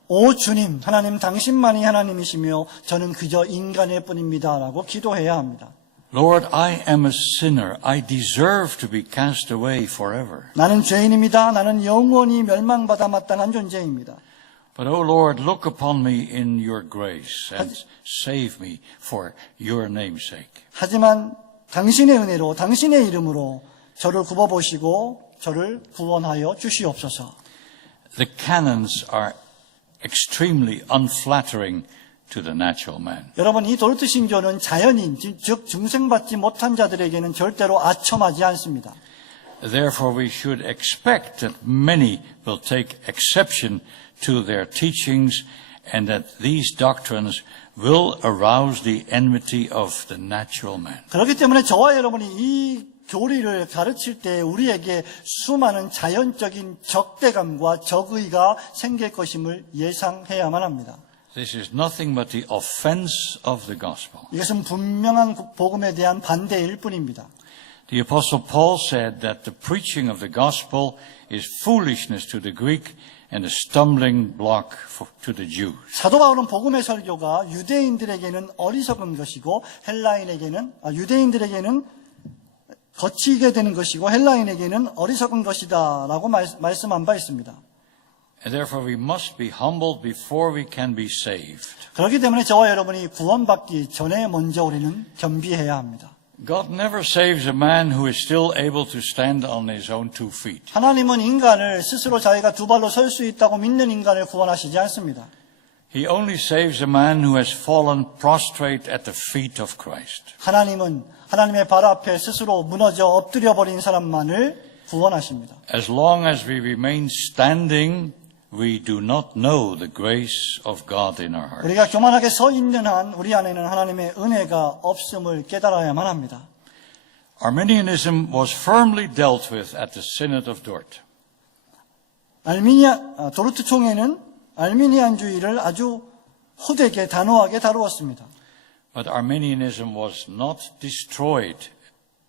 오 주님, 하나님 당신만이 하나님이시며 저는 그저 인간일 뿐입니다 라고 기도해야 합니다. Lord, I am a sinner. I deserve to be cast away forever. 나는 죄인입니다. 나는 영원히 멸망받아 마땅한 존재입니다. But, O Lord, look upon me in your grace and save me for your name's sake. 하지만 당신의 은혜로, 당신의 이름으로 저를 굽어보시고 저를 구원하여 주시옵소서. The canons are extremely unflattering to the natural man. 여러분, 이 도르트 신조는 자연인, 즉 중생받지 못한 자들에게는 절대로 아첨하지 않습니다. Therefore, we should expect that many will take exception to their teachings and that these doctrines will arouse the enmity of the natural man. 그렇기 때문에 저와 여러분이 이 교리를 가르칠 때 우리에게 수많은 자연적인 적대감과 적의가 생길 것임을 예상해야만 합니다. This is nothing but the offense of the gospel. 이것은 분명한 복음에 대한 반대일 뿐입니다. The Apostle Paul said that the preaching of the gospel is foolishness to the Greek and a stumbling block to the Jews. 사도 바울은 복음의 설교가 유대인들에게는 어리석은 것이고 유대인들에게는 거치게 되는 것이고 헬라인에게는 어리석은 것이다라고 말씀한 바 있습니다. And therefore we must be humbled before we can be saved. 그렇기 때문에 저와 여러분이 구원받기 전에 먼저 우리는 겸비해야 합니다. God never saves a man who is still able to stand on his own 2 feet. 하나님은 인간을 스스로 자기가 두 발로 설 수 있다고 믿는 인간을 구원하시지 않습니다. He only saves a man who has fallen prostrate at the feet of Christ. 하나님은 하나님의 발 앞에 스스로 무너져 엎드려 버린 사람만을 구원하십니다. As long as we remain standing, we do not know the grace of God in our heart. 우리가 교만하게 서 있는 한 우리 안에는 하나님의 은혜가 없음을 깨달아야만 합니다. Arminianism was firmly dealt with at the Synod of Dort. 도르트 총회는 알미니안주의를 아주 호되게 단호하게 다루었습니다. But Arminianism was not destroyed.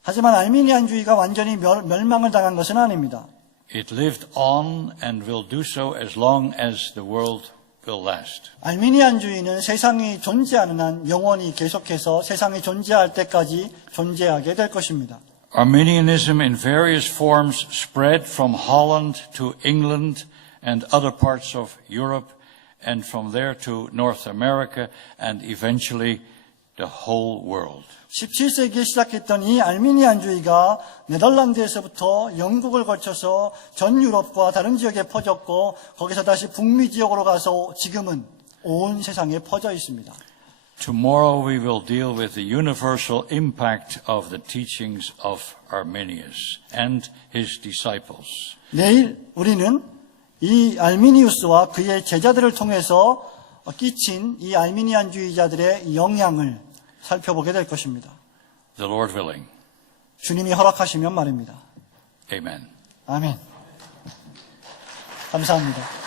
하지만 알미니안주의가 완전히 멸망을 당한 것은 아닙니다. It lived on and will do so as long as the world will last. 알미니안주의는 세상이 존재하는 한 영원히 계속해서 세상이 존재할 때까지 존재하게 될 것입니다. Arminianism in various forms spread from Holland to England and other parts of Europe and from there to North America and eventually the whole world. 17세기에 시작했던 이 알미니안주의가 네덜란드에서부터 영국을 거쳐서 전 유럽과 다른 지역에 퍼졌고 거기서 다시 북미 지역으로 가서 지금은 온 세상에 퍼져 있습니다. Tomorrow we will deal with the universal impact of the teachings of Arminius and his disciples. 내일 우리는 이 알미니우스와 그의 제자들을 통해서 끼친 이 알미니안주의자들의 영향을 살펴보게 될 것입니다. The Lord willing. 주님이 허락하시면 말입니다. Amen. 아멘. 감사합니다.